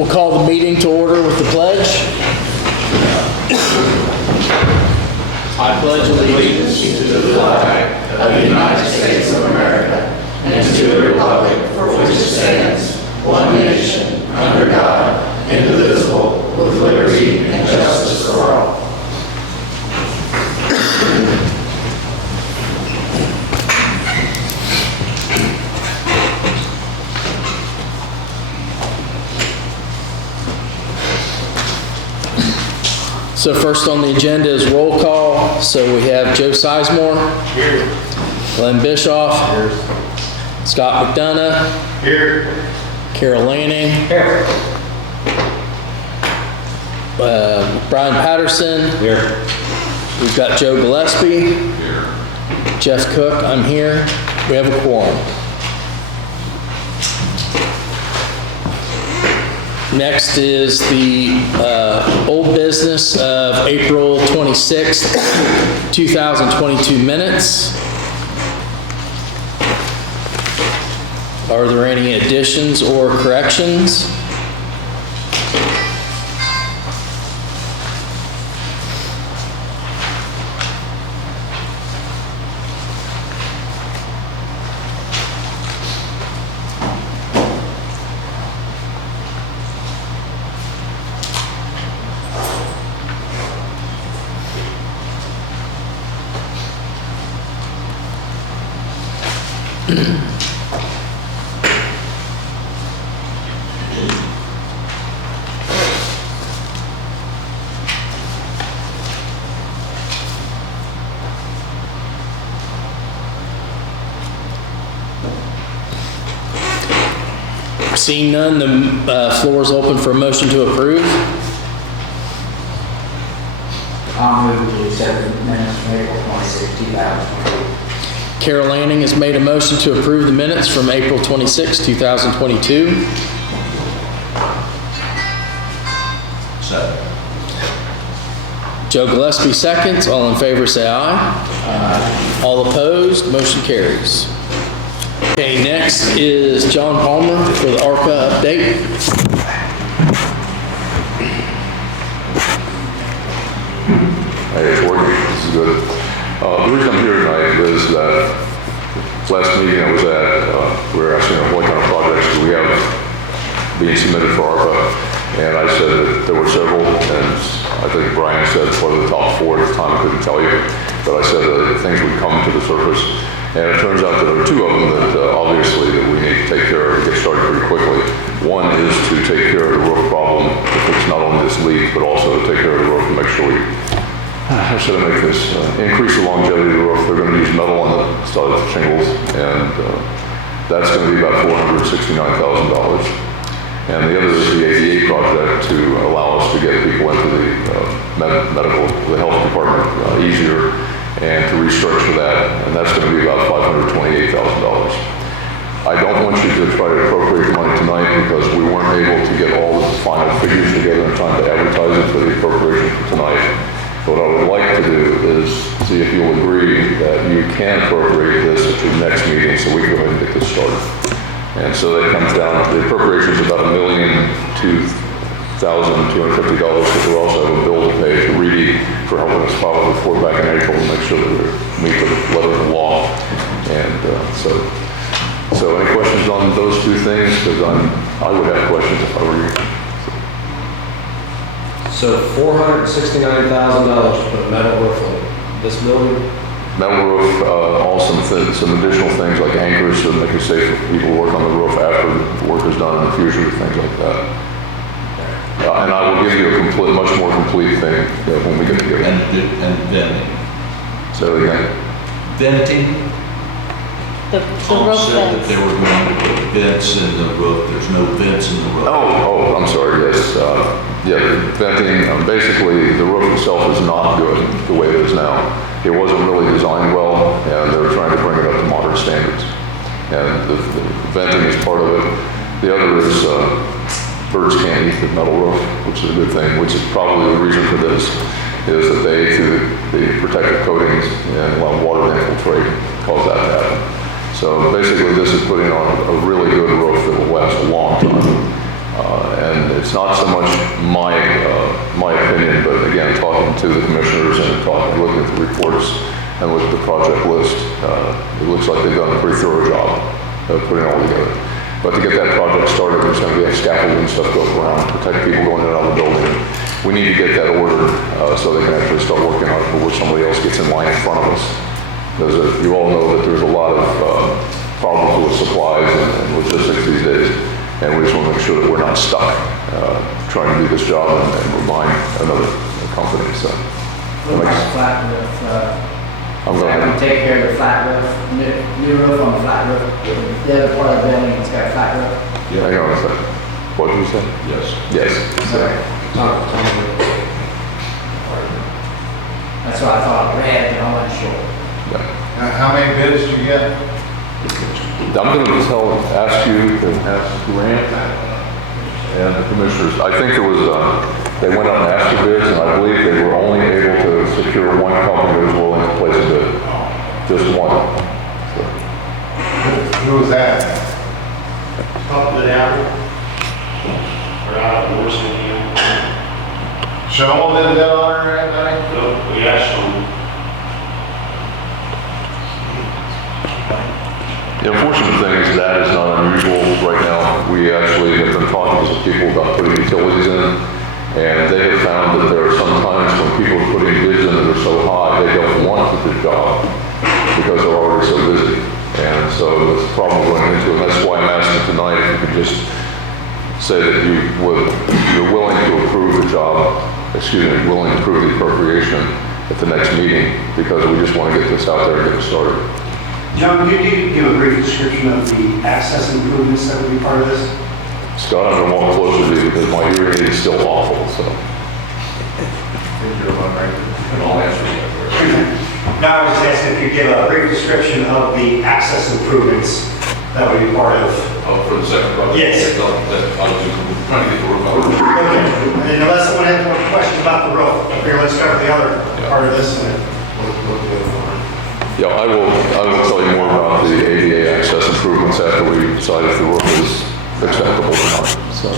We'll call the meeting to order with the pledge. I pledge allegiance to the flag of the United States of America and to the republic for which it stands, one nation, under God, indivisible, with liberty and justice for all. So first on the agenda is roll call. So we have Joe Sizemore. Here. Glenn Bischoff. Here. Scott McDonough. Here. Carol Lanning. Here. Brian Patterson. Here. We've got Joe Gillespie. Here. Jeff Cook, I'm here. We have a quorum. Next is the old business of April 26th, 2022 minutes. Are there any additions or corrections? Seeing none, the floor is open for a motion to approve. I'll move to accept the minutes from April 26, 2022. Carol Lanning has made a motion to approve the minutes from April 26, 2022. Second. Joe Gillespie seconds. All in favor say aye. Aye. All opposed, motion carries. Okay, next is John Palmer for the ARPA update. Hey, it's working. This is good. The reason I'm here tonight is that last meeting I was at, we were asking what kind of projects do we have being submitted for ARPA, and I said that there were several, and I think Brian said what are the top four at the time. I couldn't tell you, but I said that things would come to the surface. And it turns out that there are two of them that obviously that we need to take care of and get started pretty quickly. One is to take care of the roof problem, to fix not only this leak, but also to take care of the roof and make sure we, how should I make this, increase the longevity of the roof. They're going to use metal on the side of the shingles, and that's going to be about $469,000. And the other is the ADA project to allow us to get people into the the health department easier, and to restructure that, and that's going to be about $528,000. I don't want you to try to appropriate the money tonight because we weren't able to get all the final figures together in time to advertise it for the appropriation for tonight. What I would like to do is see if you'll agree that you can appropriate this at your next meeting so we can go ahead and get this started. And so that comes down, the appropriation is about $1,002,250, because we also have a bill to pay to Reedy for helping us file the report back in April to make sure that we meet the letter of the law. And so any questions on those two things? Because I would have questions if I were you. So $469,000 to put a metal roof on this building? Metal roof, also some additional things like anchors to make it safe for people to work on the roof after the work is done in the future, things like that. And I will give you a much more complete thing when we get together. And venting. So again, Venting? The Tom roof said that vents. they were going to put vents in the roof. There's no vents in the roof. oh, I'm sorry, yes. Yeah, venting, basically the roof itself is not good the way it is now. It wasn't really designed well, and they were trying to bring it up to modern standards. And the venting is part of it. The other is birds can't eat the metal roof, which is a good thing, which is probably the reason for this, is that they, through the protective coatings and allow water to infiltrate, cause that to happen. So basically this is putting on a really good roof that will last a long time. And it's not so much my opinion, but again, talking to the commissioners and looking at the reports and look at the project list, it looks like they've done a pretty thorough job of putting it all together. But to get that project started, there's going to be scaffolding and stuff going around, protect people going in and out of the building. We need to get that ordered so they can actually start working on it before somebody else gets in line in front of us. Because you all know that there's a lot of problems with supplies and logistics these days, and we just want to make sure that we're not stuck trying to do this job and we're behind another company. So What about the flat roof? I'm going Can we to. take care of the flat roof, new roof on the flat roof? The other part of the building, it's got a flat roof. Hang on a second. What did you say? Yes. Yes. That's what I thought, red, and all that short. Yeah. How many bids do you get? I'm going to ask you to ask Grant and the commissioners. I think there was, they went out and asked for bids, and I believe they were only able to secure one company that was willing to place a bid. Just one. So, Who was that? Up and down, or out of the worst we can. Shoal did a bid on her, anybody? No, we asked them. the unfortunate thing is that is not unusual right now. We actually have been talking to some people about putting utilities in, and they have found that there are some times when people are putting bids in that are so high, they don't want to do the job because they're already so busy. And so that's the problem we're running into, and that's why I'm asking tonight if you could just say that you're willing to approve the job, willing to approve the appropriation at the next meeting, because we just want to get this out there and get it started. John, could you give a brief description of the access improvements that would be part of this? Scott, I'm going to walk closer to you because my hearing aid is still awful, so. No, I was asking if you could give a brief description of the access improvements that would be part of. Oh, for the second project? Yes. No, I was just trying to get the roof over. Okay, and unless someone has more questions about the roof, here, let's start with the other part of this. Yeah, I will tell you more about the ADA access improvements after we decide if the roof is acceptable or not. So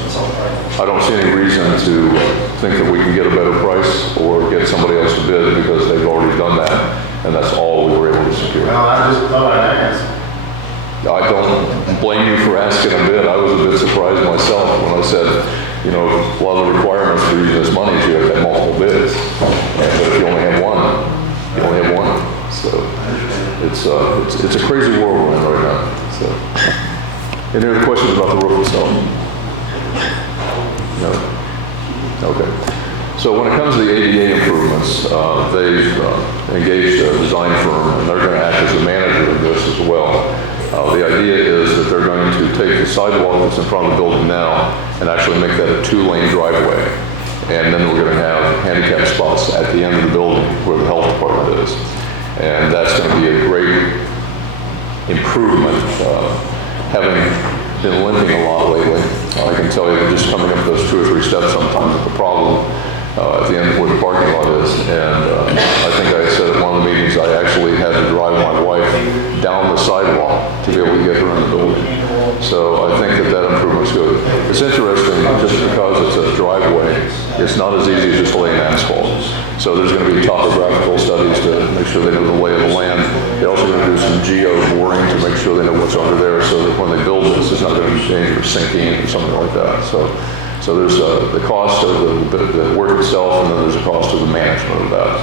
I don't see any reason to think that we can get a better price or get somebody else to bid because they've already done that, and that's all we were able to secure. Well, I just thought I'd ask. I don't blame you for asking a bid. I was a bit surprised myself when I said, you know, a lot of the requirements for using this money is you have to have multiple bids. But if you only have one, you only have one. So it's a crazy world we're in right now. So, any other questions about the roof itself? No? Okay. So when it comes to the ADA improvements, they've engaged a design firm, and they're going to act as the manager of this as well. The idea is that they're going to take the sidewalk that's in front of the building now and actually make that a 2-lane driveway. And then we're going to have handicap spots at the end of the building where the health department is. And that's going to be a great improvement. Having been limping a lot lately, I can tell you that just coming up those 2 or 3 steps sometimes is the problem at the end of where the parking lot is. And I think I said at one of the meetings, I actually had to drive my wife down the sidewalk to be able to get her in the building. So I think that improvement's good. It's interesting, just because it's a driveway, it's not as easy as just laying asphalt. So there's going to be topographical studies to make sure they know the lay of the land. They're also going to do some geo boring to make sure they know what's under there, so that when they build this, it's not going to be dangerous sinking or something like that. So there's the cost of the work itself, and then there's a cost of the management of that.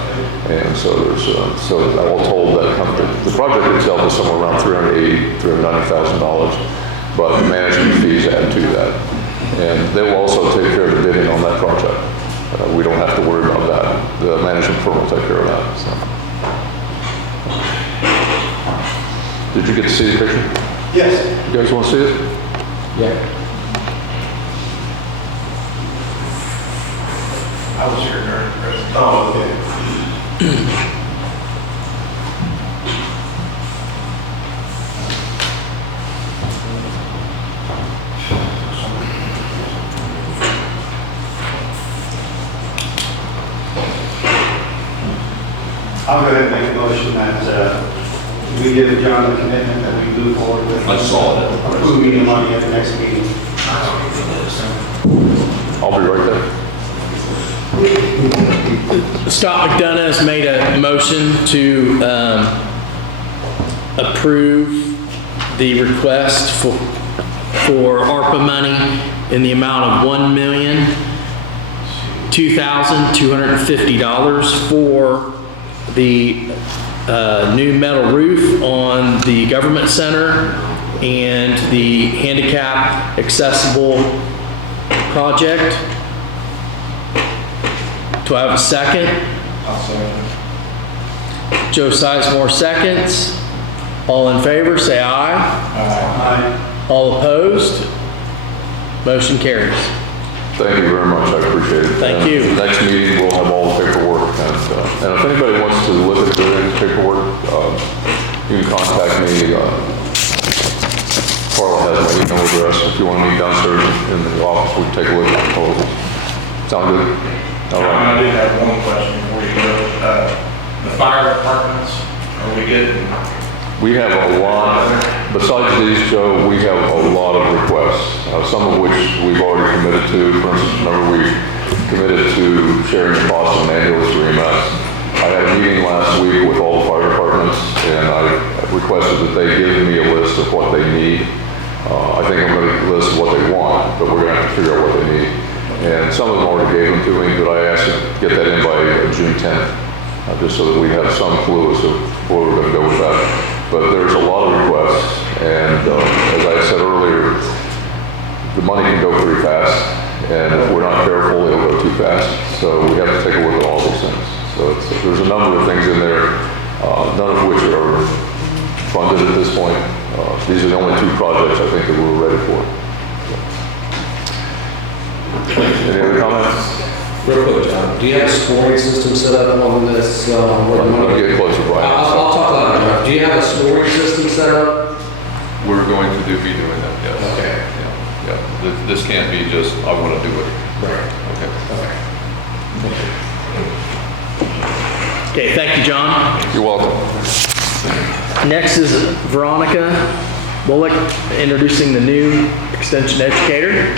And so so all told, that the project itself is somewhere around $390,000, but the management fees add to that. And they will also take care of the bidding on that project. We don't have to worry about that. The management firm will take care of that. So. Did you get to see the picture? Yes. You guys want to see it? Yeah. I was here during the presentation. Oh, okay. I'll go ahead and make a motion that we give John the commitment that we move forward with. I saw that. Approving the money at the next meeting. Scott McDonough has made a motion to approve the request for ARPA money in the amount of $1,002,250 for the new metal roof on the government center and the handicap accessible project. Do I have a second? I'll second. Joe Sizemore seconds. All in favor, say aye. Aye. All opposed? Motion carries. Thank you very much, I appreciate it. Thank And you. Next meeting, we'll have all the paperwork, and if anybody wants to look at the paperwork, you can contact me. Carla has my email address. If you want to meet downstairs in the office, we can take a look at the proposals. Sound good? All right. I did have one question before you go. The fire departments, are we getting? We have a lot, besides these, Joe, we have a lot of requests, some of which we've already committed to. For instance, remember we committed to sharing the cost of an ambulance to EMS. I had a meeting last week with all the fire departments, and I requested that they give me a list of what they need. I think I'm going to list what they want, but we're going to have to figure out what they need. And some of them already gave them to me, but I asked them to get that in by June 10th, just so that we have some clue as to where we're going to go with that. But there's a lot of requests, and as I said earlier, the money can go pretty fast, and if we're not careful, it'll go too fast. So we have to take a look at all these things. So there's a number of things in there, none of which are funded at this point. These are the only two projects I think that we're ready for. Any other comments? Real quick, John, do you have a scoring system set up on this? I'm going to get closer, Brian. I'll talk about it. Do you have a scoring system set up? We're going to be doing that, yes. Okay. Yeah. This can't be just, I want to do it. Right. Okay. Okay, thank you, John. You're welcome. Next is Veronica Bullock introducing the new Extension Educator.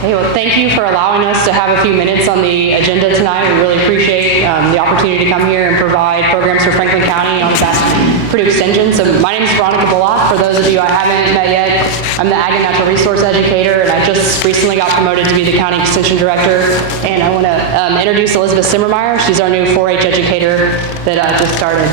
Okay, well, thank you for allowing us to have a few minutes on the agenda tonight. We really appreciate the opportunity to come here and provide programs for Franklin County on behalf of Purdue Extension. So my name is Veronica Bullock. For those of you I haven't met yet, I'm the Ag and Natural Resource Educator, and I just recently got promoted to be the County Extension Director. And I want to introduce Elizabeth Simmermeyer. She's our new 4-H educator that just started.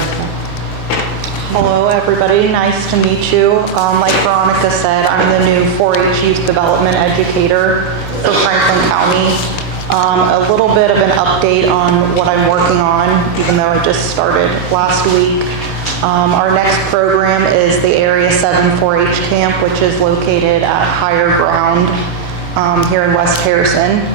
Hello, everybody. Nice to meet you. Like Veronica said, I'm the new 4-H Youth Development Educator for Franklin County. A little bit of an update on what I'm working on, even though I just started last week. Our next program is the Area 7 4-H Camp, which is located at Higher Ground here in West Harrison.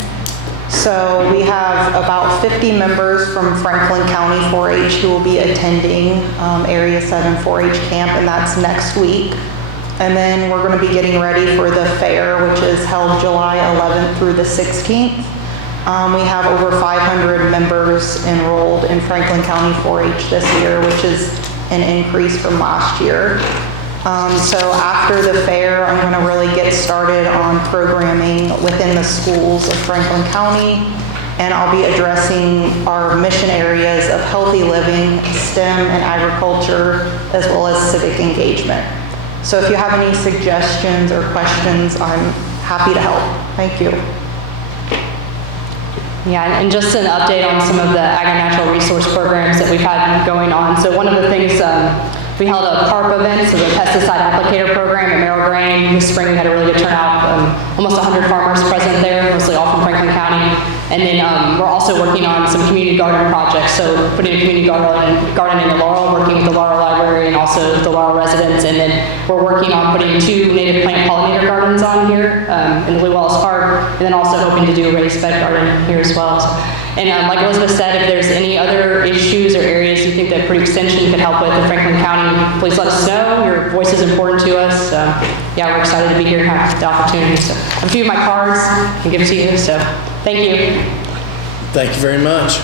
So we have about 50 members from Franklin County 4-H who will be attending Area 7 4-H Camp, and that's next week. And then we're going to be getting ready for the fair, which is held July 11th through the 16th. We have over 500 members enrolled in Franklin County 4-H this year, which is an increase from last year. So after the fair, I'm going to really get started on programming within the schools of Franklin County, and I'll be addressing our mission areas of healthy living, STEM, and agriculture, as well as civic engagement. So if you have any suggestions or questions, I'm happy to help. Thank you. Yeah, and just an update on some of the Ag and Natural Resource programs that we've had going on. So one of the things, we held a PARP event, so the pesticide applicator program at Merrill Grain. This spring we had a really good turnout, almost 100 farmers present there, mostly all from Franklin County. And then we're also working on some community garden projects, so putting a community garden in the Laurel, working with the Laurel Library and also the Laurel residents. And then we're working on putting 2 native plant pollinator gardens on here in the Blue Wells Park, and then also hoping to do a raised bed garden here as well. And like Elizabeth said, if there's any other issues or areas you think that Purdue Extension could help with in Franklin County, please let us know. Your voice is important to us. Yeah, we're excited to be here and have the opportunity. So I have a few of my cards I can give to you. So thank you. Thank you very much.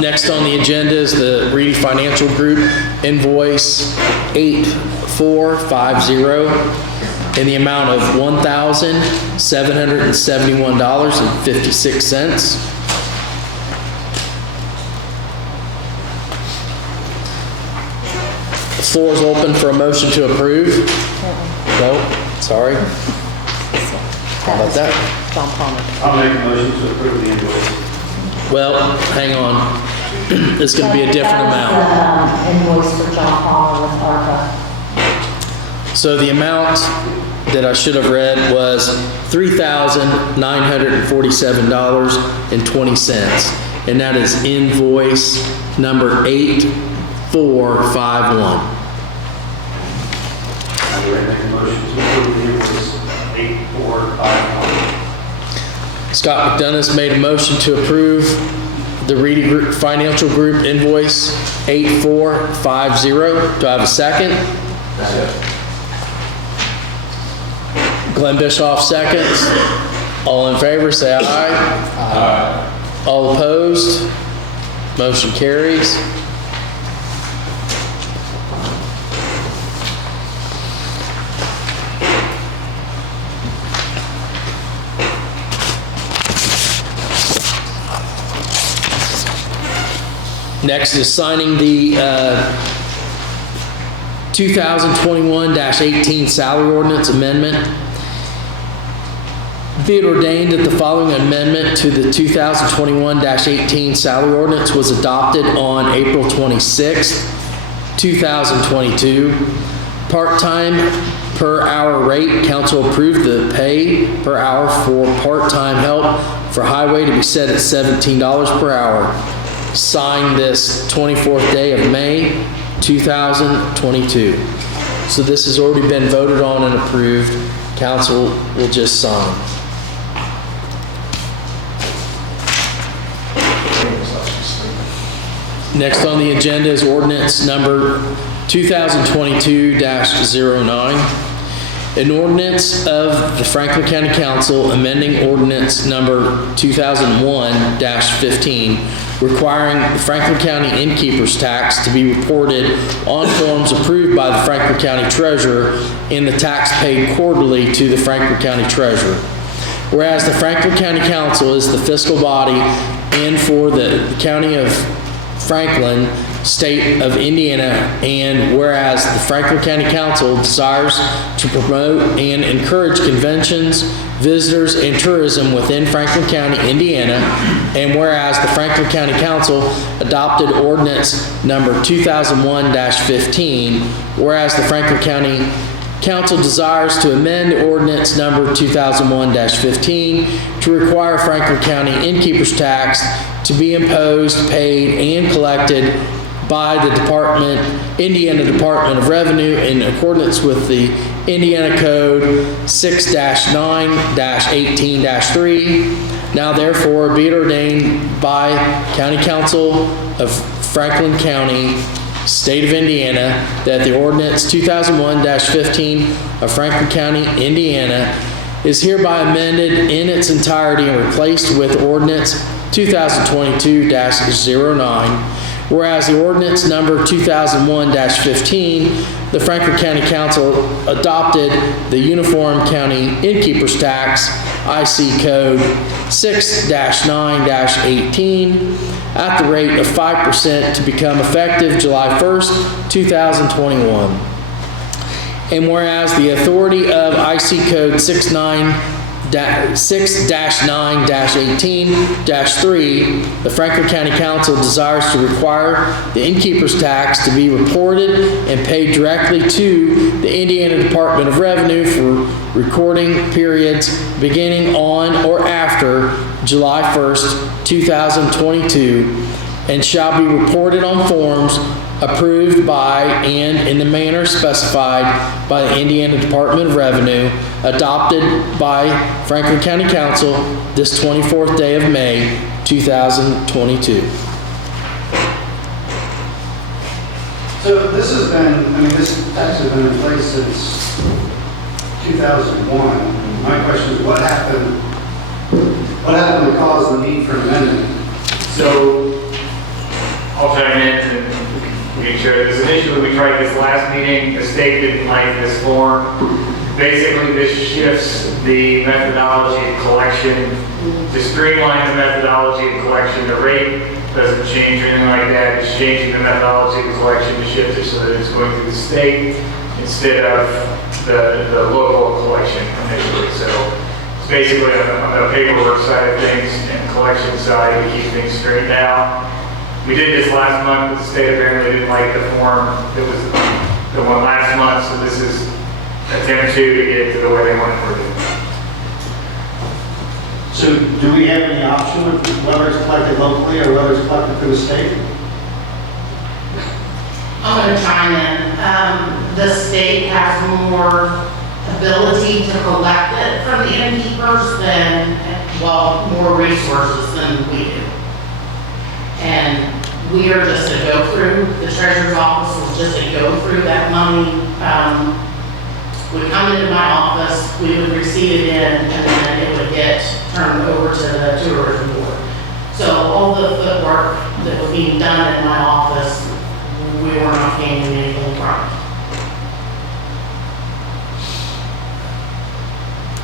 Next on the agenda is the Reedy Financial Group invoice 8450 in the amount of $1,771.56. The floor is open for a motion to approve. No, sorry. How about that? I'll make a motion to approve the invoice. Well, hang on. It's going to be a different amount. Invoice for John Palmer with ARPA. So the amount that I should have read was $3,947.20. And that is invoice number 8451. I would make a motion to approve the invoice 8451. Scott McDonough made a motion to approve the Reedy Financial Group invoice 8450. Do I have a second? Glenn Bischoff seconds. All in favor, say aye. Aye. All opposed? Motion carries. Next is signing the 2021-18 salary ordinance amendment. Be it ordained that the following amendment to the 2021-18 salary ordinance was adopted on April 26, 2022. Part-time per hour rate, council approved the pay per hour for part-time help for highway to be set at $17 per hour. Signed this 24th day of May, 2022. So this has already been voted on and approved. Council will just sign. Next on the agenda is ordinance number 2022-09. An ordinance of the Franklin County Council amending ordinance number 2001-15 requiring the Franklin County Innkeeper's Tax to be reported on forms approved by the Franklin County Treasurer in the tax paid quarterly to the Franklin County Treasurer. Whereas the Franklin County Council is the fiscal body and for the County of Franklin, State of Indiana, and whereas the Franklin County Council desires to promote and encourage conventions, visitors, and tourism within Franklin County, Indiana, and whereas the Franklin County Council adopted ordinance number 2001-15, whereas the Franklin County Council desires to amend ordinance number 2001-15 to require Franklin County Innkeeper's Tax to be imposed, paid, and collected by the Indiana Department of Revenue in accordance with the Indiana Code 6-9-18-3. Now therefore be it ordained by County Council of Franklin County, State of Indiana, that the ordinance 2001-15 of Franklin County, Indiana is hereby amended in its entirety and replaced with ordinance 2022-09. Whereas the ordinance number 2001-15, the Franklin County Council adopted the Uniform County Innkeeper's Tax, IC Code 6-9-18, at the rate of 5% to become effective July 1st, 2021. And whereas the authority of IC Code 6-9-18-3, the Franklin County Council desires to require the Innkeeper's Tax to be reported and paid directly to the Indiana Department of Revenue for recording periods beginning on or after July 1st, 2022, and shall be reported on forms approved by and in the manner specified by the Indiana Department of Revenue, adopted by Franklin County Council this 24th day of May, 2022. So this has been, this tax has been in place since 2001. My question is, what happened to cause the need for amendment? So I'll chime in and we can share this. Initially, we tried this last meeting, the state didn't like this form. Basically, this shifts the methodology of collection to streamline the methodology of collection. The rate doesn't change or anything like that. It's changing the methodology of collection to shift it so that it's going through the state instead of the local collection initially. So it's basically on the paperwork side of things and collection side, we keep things straightened out. We did this last month, but the state apparently didn't like the form. It was the one last month, so this is attempt two to get it to the way they want it worded. So do we have any option of whether it's collected locally or whether it's collected through the state? I'm going to chime in. The state has more ability to collect it from the innkeepers than, well, more resources than we do. And we are just a go-through. The treasurer's office is just a go-through. That money would come into my office, we would receive it in, and then it would get turned over to the tourism board. So all the footwork that was being done in my office, we were not gaining anything from.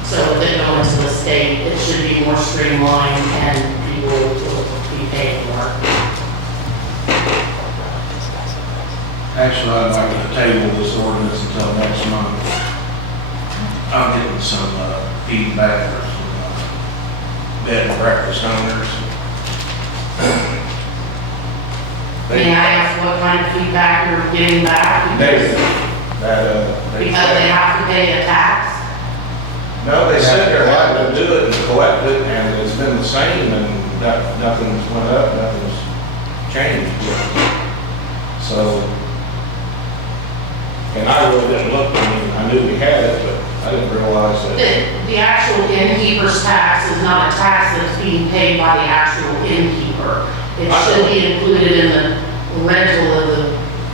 So with it going to the state, it should be more streamlined and people will be paid more. Actually, I'd like to table this ordinance until next month. I'm getting some feedback from bed and breakfast owners. May I ask what kind of feedback you're getting back? Because they have to pay a tax? No, they said they're happy to do it and collect it, and it's been the same, and nothing's went up, nothing's changed. So, and I really didn't look, I mean, I knew we had it, but I didn't realize that. The actual innkeeper's tax is not a tax that's being paid by the actual innkeeper. It should be included in the rental of the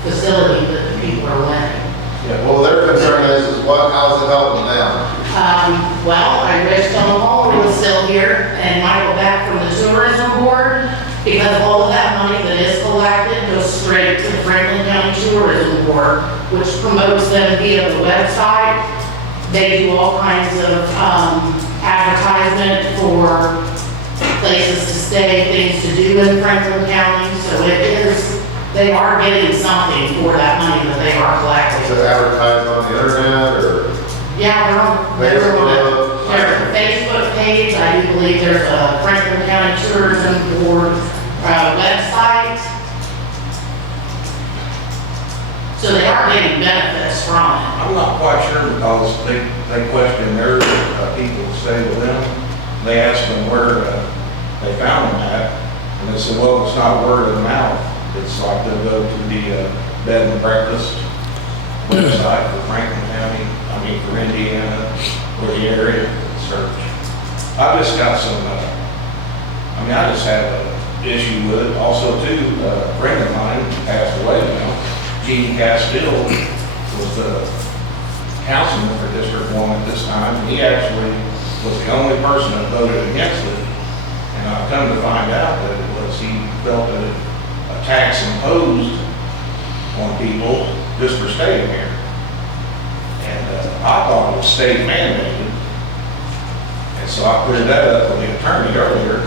facility that the people are renting. Yeah, Well, their concern is how's it helping them? Well, I wish Tom Hall was still here and Michael back from the tourism board, because all of that money that is collected goes straight to the Franklin County Tourism Board, which promotes them via the website. They do all kinds of advertisement for places to stay, things to do in Franklin County. So they are getting something for that money that they are collecting. Is it advertised on the internet or? Yeah, there's a Facebook page. I do believe there's a Franklin County Tourism Board website. So they are getting benefits from it. I'm not quite sure because they question their people who stay with them. They asked them where they found them at, and they said, well, it's not word of mouth. It's like they'll go to the bed and breakfast website for Franklin County, for Indiana, or the area search. I just got some, I just have an issue with it. Also, too, a friend of mine passed away now. Gene Castile was the councilman for District 1 at this time, and he actually was the only person that voted against it. And I've come to find out that it was, he felt that a tax imposed on people just for staying here. And I thought it was state mandated. And so I cleared that up with the attorney earlier.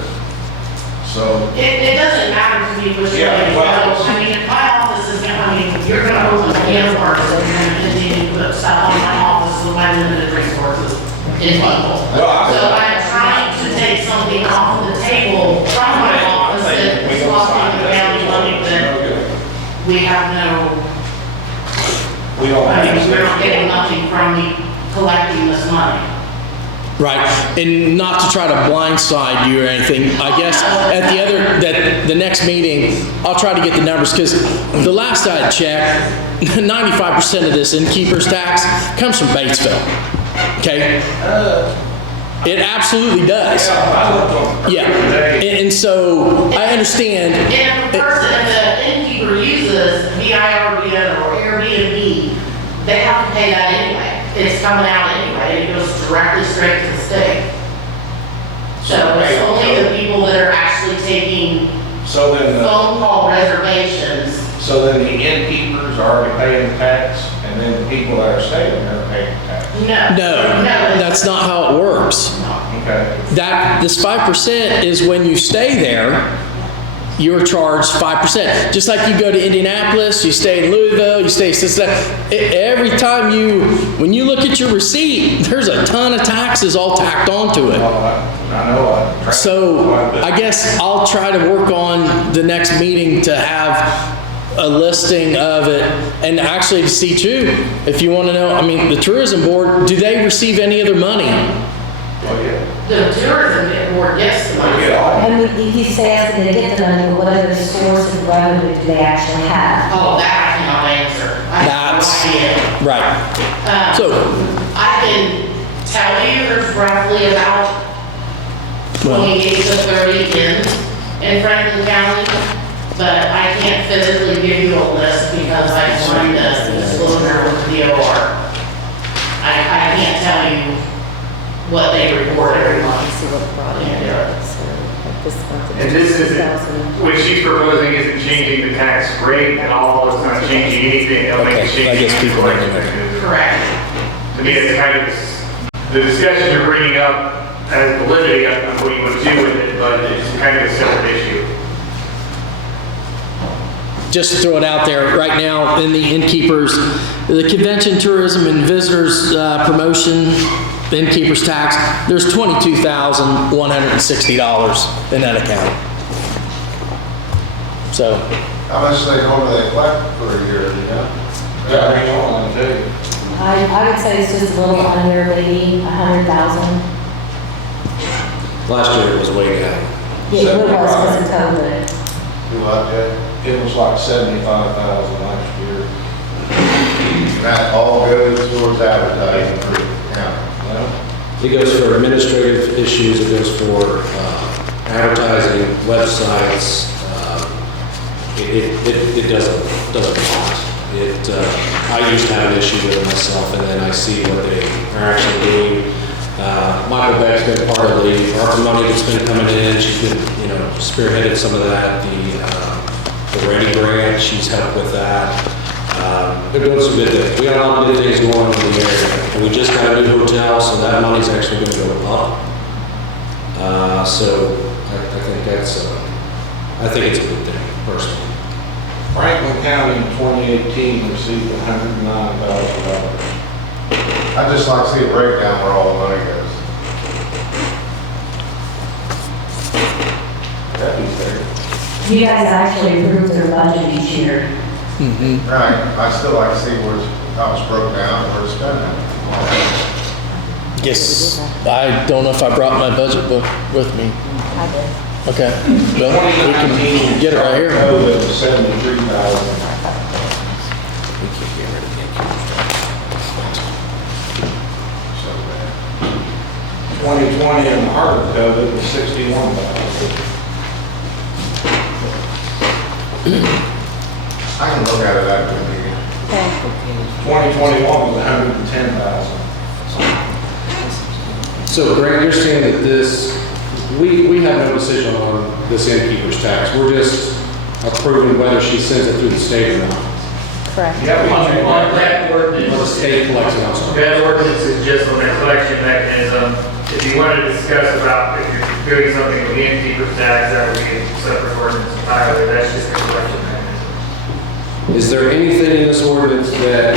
So it doesn't matter to me which way you go. If my office is you're gonna open a can of worms and you're gonna continue to put stuff on my office with my limited resources in people. So I'm trying to take something off the table from my office that is costing the county money that we have we're not getting nothing from me collecting this money. Right, and not to try to blindside you or anything, I guess at the next meeting, I'll try to get the numbers, because the last I checked, 95% of this innkeeper's tax comes from Batesville, okay? It absolutely does. Yeah, and so I understand. And if the innkeeper uses VIRBO or Airbnb, they have to pay that anyway. It's coming out anyway. It goes directly straight to the state. So it's only the people that are actually taking So then, phone call reservations. so then the innkeepers are already paying the tax, and then the people that are staying there are paying the tax? No. No, that's not how it works. Okay. This 5% is when you stay there, you're charged 5%. Just like you go to Indianapolis, you stay in Louisville, you stay in Cincinnati. Every time when you look at your receipt, there's a ton of taxes all tacked onto it. I know. So I guess I'll try to work on the next meeting to have a listing of it, and actually to see too, if you want to know, I mean, the tourism board, do they receive any other money? Oh, yeah. The tourism board gets the money. And he says they get the money, but what other source of revenue do they actually have? Oh, that I cannot answer. I have no idea. Right. So I can tell you there's roughly about 28 to 30 inns in Franklin County, but I can't physically give you a list because I signed the disclosure with the DOR. I can't tell you what they report every month. And this isn't, what she's proposing isn't changing the tax rate at all, it's not changing anything, it'll make a change. I guess people don't know that. Correct. To me, it's kind of, the discussion you're bringing up as validity of what you want to do with it, but it's kind of a separate issue. just to throw it out there, right now in the innkeepers, the convention, tourism, and visitors promotion, the innkeepers tax, there's $22,160 in that account. So. How much do they normally collect for a year, you know? Yeah, hang on, too. I would say it's just a little under, maybe 100,000. Last year it was way down. Yeah, it was because of COVID. Do what, Jay? It was like 75,000 last year. That all goes towards advertising for the county. It goes for administrative issues, it goes for advertising, websites. It doesn't count. I used to have an issue with it myself, and then I see what they are actually doing. Michael Beck's been part of the ARPA money that's been coming in. She's been, spearheaded some of that. The Reedy grant, she's helped with that. They're doing some good things. We got a lot of good things going on in the area. And we just got a new hotel, so that money's actually going to go up. So I think that's, I think it's a good thing, personally. Franklin County in 2018 received $109,000. I'd just like to see a breakdown where all the money goes. That'd be fair. You guys actually approve their budget each year. Mm-hmm. Right, I'd still like to see how it's broke down and where it's spent. Yes, I don't know if I brought my budget book with me. I did. Okay, well, we can get it right here. COVID was 73,000. We can't get rid of the So bad. 2020 in the heart of COVID was 61,000. I can look at it after the meeting. 2021 was 110,000. So Grant, you're saying that we have no decision on this innkeeper's tax. We're just approving whether she sends it through the state or not. Correct. Yeah, on that Or the ordinance, state collects it, I'm sorry. that ordinance is just on the collection mechanism. If you want to discuss about if you're doing something with the innkeeper's tax, that would be a separate ordinance entirely. That's just the collection mechanism. Is there anything in this ordinance that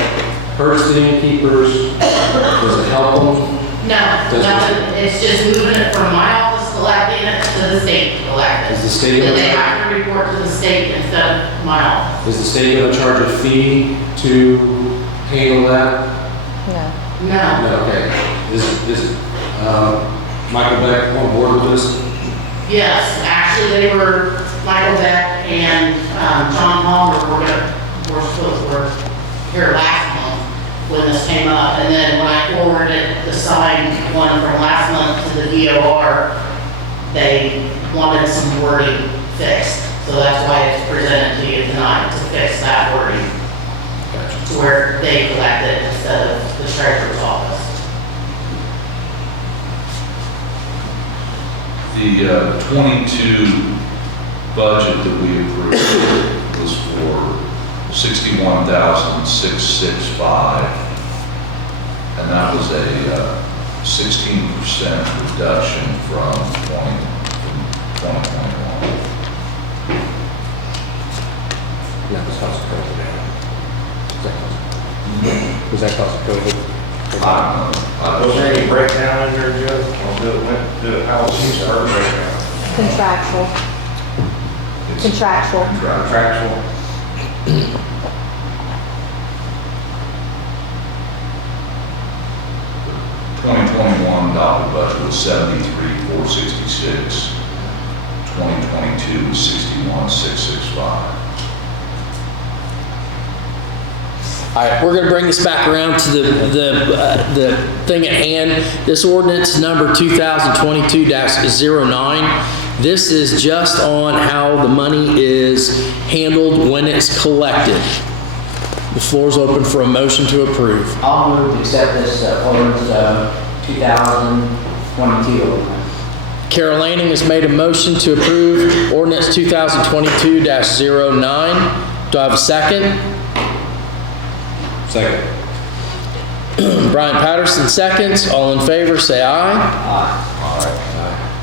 hurts the innkeepers? Does it help them? No, nothing, it's just moving it from my office collecting it to the state collecting. Is the state Then gonna they charge, have to report to the state instead of my office. is the state gonna charge a fee to handle that? No. No. No, okay. Is Michael Beck on board with this? Yes, actually, they were, Michael Beck and John Palmer were here last month when this came up. And then when I forwarded the signed one from last month to the DOR, they wanted some wording fixed. So that's why it's presented to you tonight, to fix that wording. To where they collect it instead of the treasurer's office. The 22 budget that we approved was for $61,665, and that was a 16% reduction from 2021. That was because of COVID. Was that because of COVID? Was there any breakdown in there, Joe? Or did it policies or breakdown? Contractual. Contractual. Contractual. $2021 budget was $73,466. 2022 was $61,665. All right, we're going to bring this back around to the thing at hand. This ordinance number 2022-09. This is just on how the money is handled when it's collected. The floor is open for a motion to approve. I'll move to accept this ordinance 2022. Carol Lanning has made a motion to approve ordinance 2022-09. Do I have a second? Second. Brian Patterson seconds. All in favor, say aye. Aye.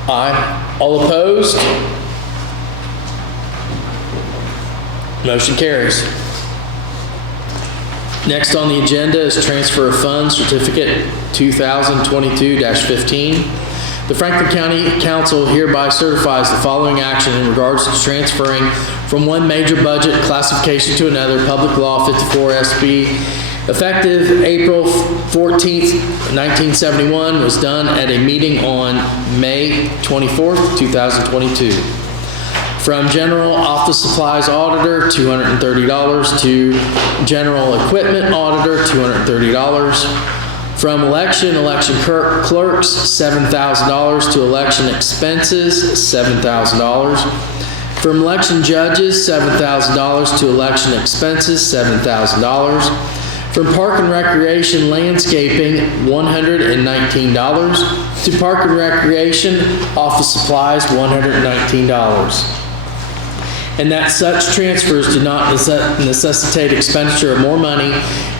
Aye. All opposed? Motion carries. Next on the agenda is transfer of funds certificate 2022-15. The Franklin County Council hereby certifies the following action in regards to transferring from one major budget classification to another, Public Law 54 SB, effective April 14th, 1971, was done at a meeting on May 24th, 2022. From General Office Supplies Auditor, $230, to General Equipment Auditor, $230. From election clerks, $7,000, to election expenses, $7,000. From election judges, $7,000, to election expenses, $7,000. From Park and Recreation Landscaping, $119, to Park and Recreation Office Supplies, $119. And that such transfers do not necessitate expenditure of more money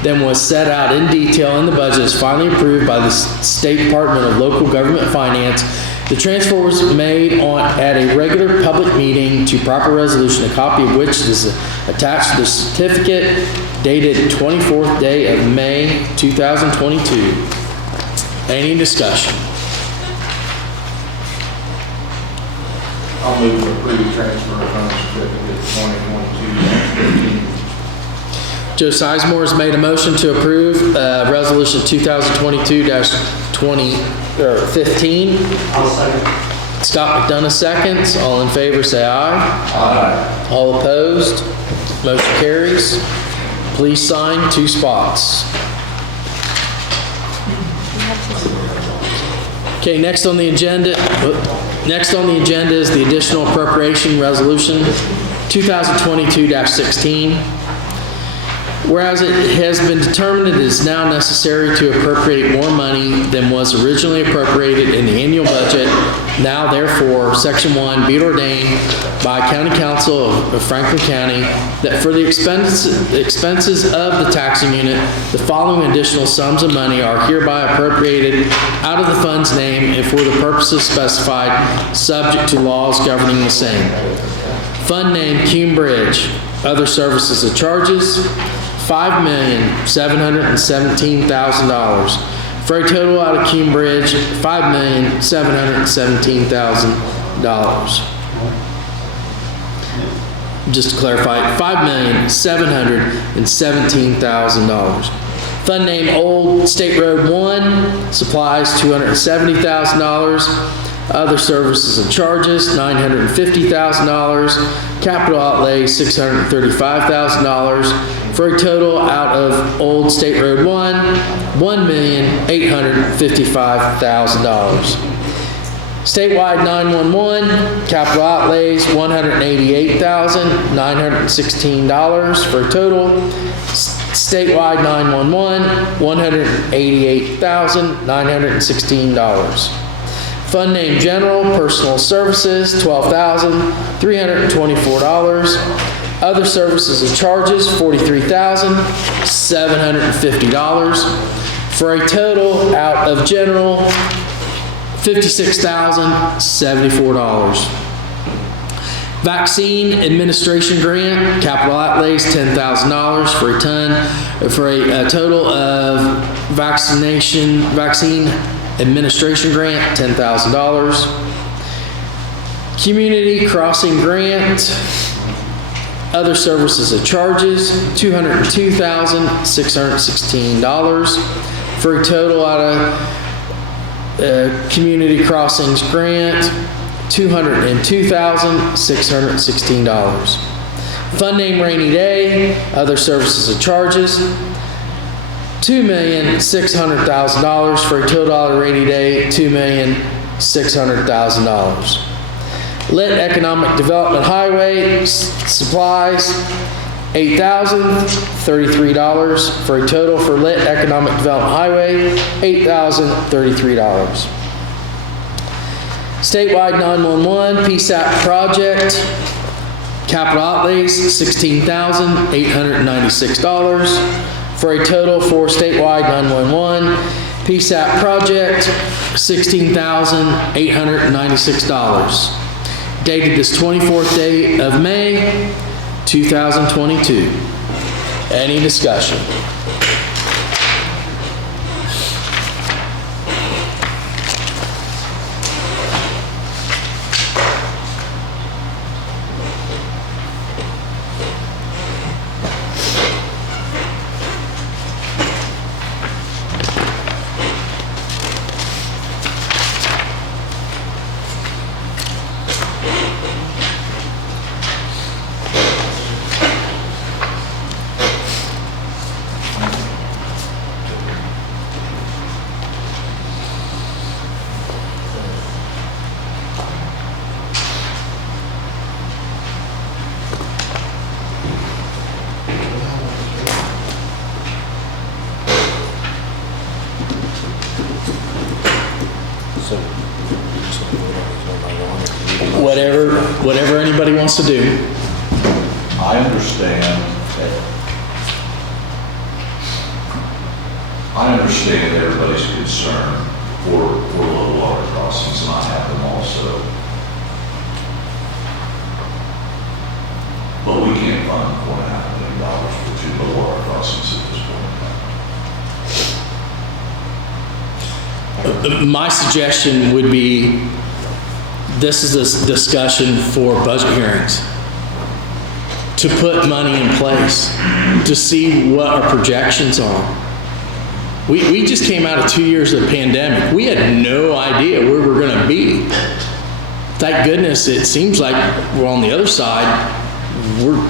than was set out in detail in the budget as finally approved by the State Department of Local Government Finance. The transfer was made at a regular public meeting to proper resolution, a copy of which is attached to the certificate dated 24th day of May 2022. Any discussion? I'll move to approve transfer of funds certificate 2022-15. Joe Sizemore has made a motion to approve resolution 2022-15. I'll second. Scott McDonough seconds. All in favor say aye. Aye. All opposed? Motion carries. Please sign 2 spots. Okay, next on the agenda is the additional appropriation resolution 2022-16. Whereas it has been determined it is now necessary to appropriate more money than was originally appropriated in the annual budget, now therefore, Section 1, be it ordained by County Council of Franklin County that for the expenses of the taxing unit, the following additional sums of money are hereby appropriated out of the fund's name and for the purposes specified, subject to laws governing the same. Fund name, Cume Bridge. Other services and charges, $5,717,000. For a total out of Cume Bridge, $5,717,000. Just to clarify, $5,717,000. Fund name Old State Road 1, supplies $270,000. Other services and charges, $950,000. Capital outlay, $635,000. For a total out of Old State Road 1, $1,855,000. Statewide 911, capital outlays, $188,916. For a total, statewide 911, $188,916. Fund name general, personal services, $12,324. Other services and charges, $43,750. For a total out of general, $56,074. Vaccine administration grant, capital outlays $10,000 for a total of vaccine administration grant $10,000. Community crossing grant, other services and charges $202,616 for a total out of community crossings grant $202,616. Fund name rainy day, other services and charges, $2,600,000 for a total out of rainy day, $2,600,000. Lit economic development highway supplies, $8,033 for a total for lit economic development highway, $8,033. Statewide 911 PSAP project, capital outlays $16,896 for a total for statewide 911 PSAP project $16,896. Dated this 24th day of May 2022. Any discussion? Whatever anybody wants to do. I understand everybody's concern for low water crossings, and I have them also. But we can't fund $4.5 million for 2 low water crossings at this point. My suggestion would be, this is a discussion for budget hearings. To put money in place, to see what our projections are. We just came out of 2 years of the pandemic. We had no idea where we're gonna be. Thank goodness it seems like we're on the other side. We're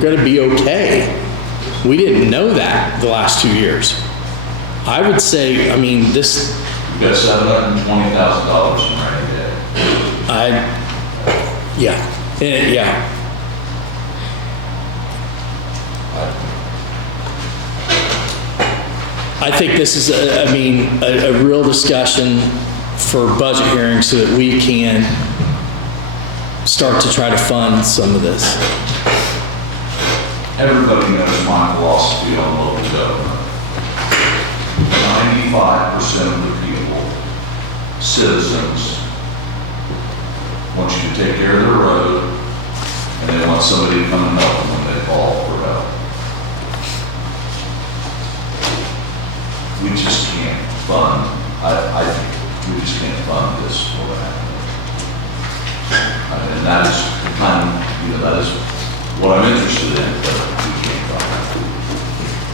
gonna be okay. We didn't know that the last 2 years. I would say, I mean, this. You got $720,000 in rainy day. Yeah. I think this is a real discussion for budget hearings so that we can start to try to fund some of this. Everybody knows my philosophy on local government. 95% of the people, citizens, want you to take care of their road, and they want somebody to come and help them when they call for help. We just can't fund, I think we just can't fund this for that. And that is kind of, that is what I'm interested in, but we can't fund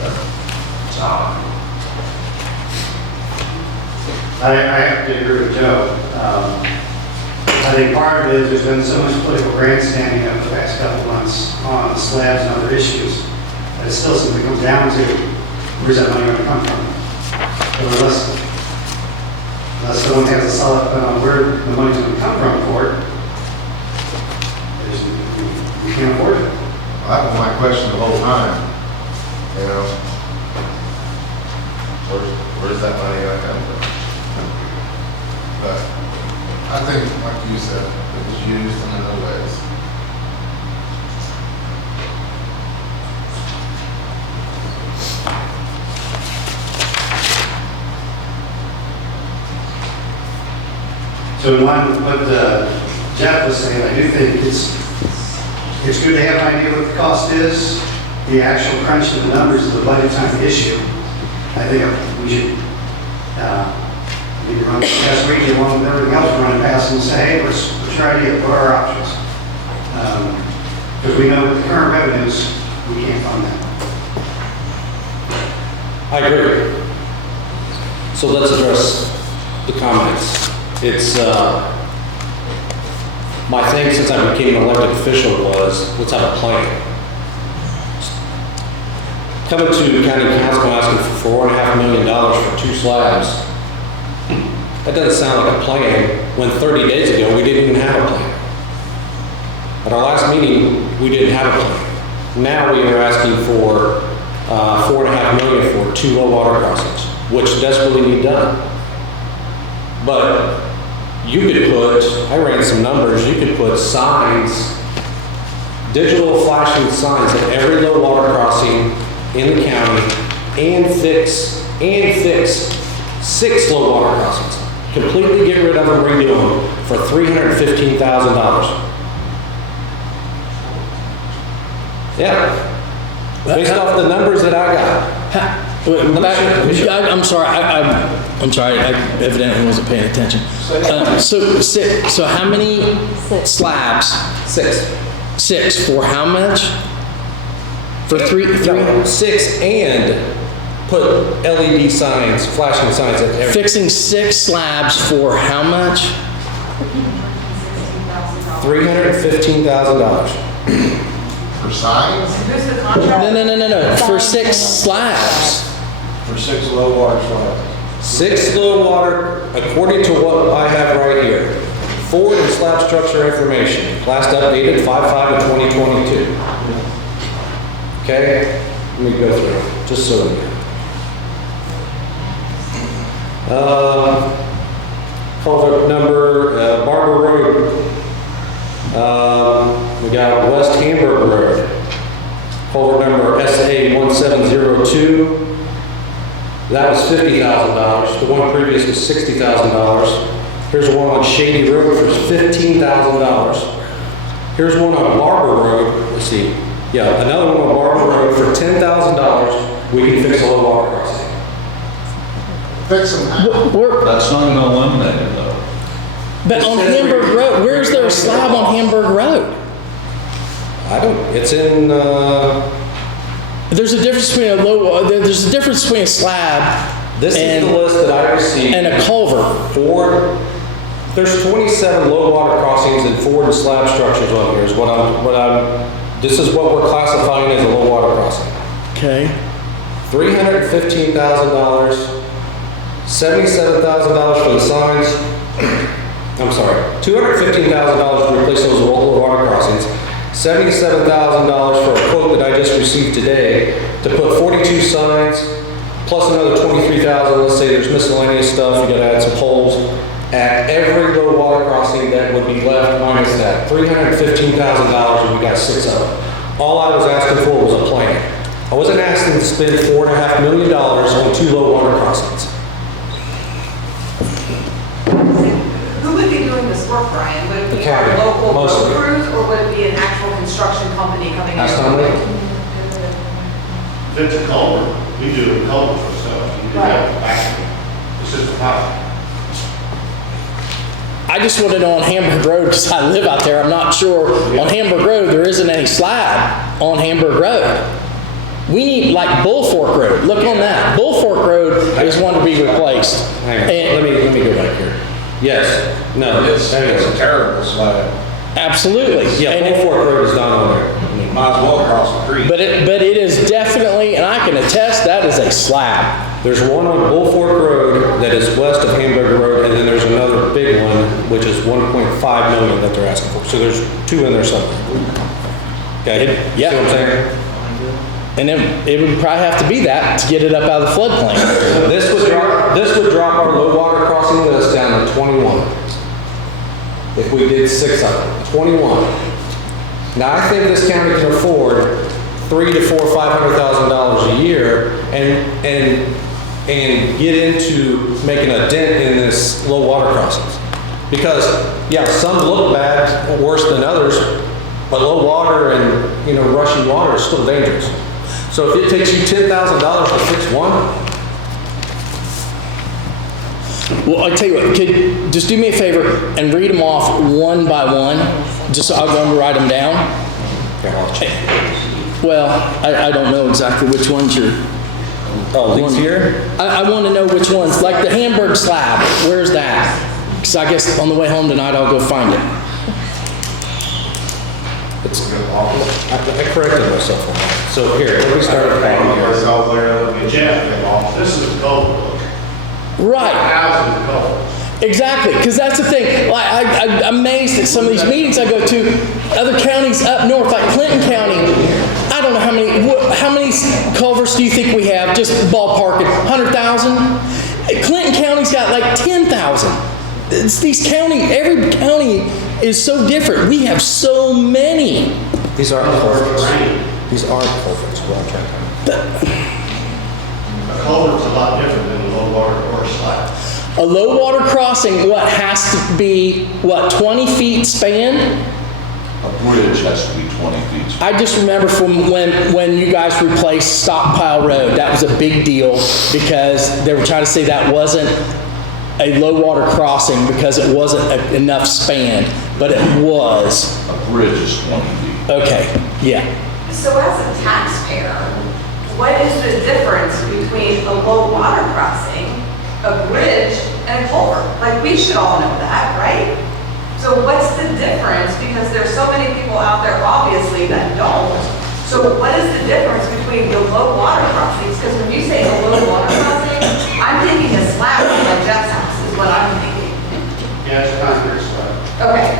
that. That's how I have to agree with Joe. I think part of it is there's been so much political grandstanding over the past couple of months on the slabs and other issues that it still simply comes down to where's that money going to come from? Unless someone has a solid plan on where the money's going to come from for it, we can't afford it. Well, that was my question the whole time. You know, where's that money going to come from? But I think, like you said, it was used in other ways. So in line with what Jeff was saying, I do think it's good to have an idea what the cost is. The actual crunching the numbers is a budget time issue. I think we should maybe run past Reedy along with everything else, run it past and say, hey, what's your idea? What are our options? Because we know with the current revenues, we can't fund that. I agree. So let's address the comments. It's, my thing since I became an elected official was, let's have a plan. Coming to county council asking for $4.5 million for 2 slabs, that doesn't sound like a plan when 30 days ago we didn't even have a plan. At our last meeting, we didn't have a plan. Now we are asking for $4.5 million for 2 low water crossings, which desperately need done. But you could put, I ran some numbers, you could put signs, digital flashing signs at every low water crossing in the county and fix 6 low water crossings. Completely get rid of them, redo them for $315,000. Yeah. Based off the numbers that I got. I'm sorry, I'm sorry, I evidently wasn't paying attention. So how many slabs? 6 for how much? For three? No, 6 and put LED signs, flashing signs at every. Fixing 6 slabs for how much? $315,000. For signs? No. For 6 slabs. For 6 low water slabs. 6 low water, according to what I have right here. Forward and slab structure information, last updated 5/5/2022. Okay, let me go through it, just so we know. Culvert number, Barber Road. We got West Hamburg Road. Culvert number SA 1702. That was $50,000. The one previous was $60,000. Here's one on Shady Road for $15,000. Here's one on Barber Road. Let's see. Yeah, another one on Barber Road for $10,000. We can fix a low water crossing. Fix them how? That's not gonna eliminate it though. But on Hamburg Road, where's there a slab on Hamburg Road? I don't, it's in, There's a difference between there's a difference between a slab this is the list that I received. and a culvert. There's 27 low water crossings and forward and slab structures on here is this is what we're classifying as a low water crossing. Okay. $315,000, $77,000 for the signs. I'm sorry, $215,000 to replace those low water crossings. $77,000 for a quote that I just received today to put 42 signs, plus another $23,000. Let's say there's miscellaneous stuff, you gotta add some poles at every low water crossing that would be left minus that. $315,000 and we got 6 of them. All I was asking for was a plan. I wasn't asking to spend $4.5 million on 2 low water crossings. Who would be doing this work, Brian? Would it The be county, our local mostly. road crews, or would it be an actual construction company coming in? That's not me. If it's a culvert, we do a culvert for stuff. You do that back. It's just a problem. I just want to know on Hamburg Road, because I live out there, I'm not sure. On Hamburg Road, there isn't any slab on Hamburg Road. We need, like Bullfork Road, look on that. Bullfork Road is one to be replaced. Hang on, And- let me go back here. Yes, no, It's a terrible slab. Absolutely. Yeah, And it- Bullfork Road is not on there. Might as well cross the creek. But it is definitely, and I can attest, that is a slab. There's one on Bullfork Road that is west of Hamburg Road, and then there's another big one, which is 1.5 million that they're asking for. So there's 2 in there somewhere. Okay, Yeah. see what I'm saying? And it would probably have to be that to get it up out of the floodplain. This would drop our low water crossing list down to 21. if we did 6 of them, 21. Now, I think this county can afford $300,000 to $500,000 a year and get into making a dent in this low water crossings. Because, yeah, some look bad, worse than others, but low water and, rushing water is still dangerous. So if it takes you $10,000 to fix one, Well, I'll tell you what, just do me a favor and read them off one by one, just so I'll go and write them down. Well, I don't know exactly which ones you're... Oh, these here? I want to know which ones, like the Hamburg slab, where's that? Because I guess on the way home tonight, I'll go find it. I corrected myself on that. So here, let me start at the bottom here. This is Gobles. Right. Exactly, because that's the thing. Like, I'm amazed at some of these meetings I go to. Other counties up north, like Clinton County, I don't know how many culverts do you think we have? Just ballpark it, 100,000? Clinton County's got like 10,000. Every county is so different. We have so many. These aren't culverts. These aren't culverts. Well, I'm trying to A culvert's a lot different than a low water or a slab. A low water crossing, what has to be, 20 feet span? A bridge has to be 20 feet. I just remember from when you guys replaced Stockpile Road, that was a big deal because they were trying to say that wasn't a low water crossing because it wasn't enough span, but it was. A bridge is 20 feet. Okay, yeah. So as a taxpayer, what is the difference between a low water crossing, a bridge, and a culvert? Like, we should all know that, right? So what's the difference? Because there's so many people out there, obviously, that don't. So what is the difference between the low water crossings? Because when you say a low water crossing, I'm thinking a slab like Jeff's house is what I'm thinking. Yeah, it's a concrete slab. Okay.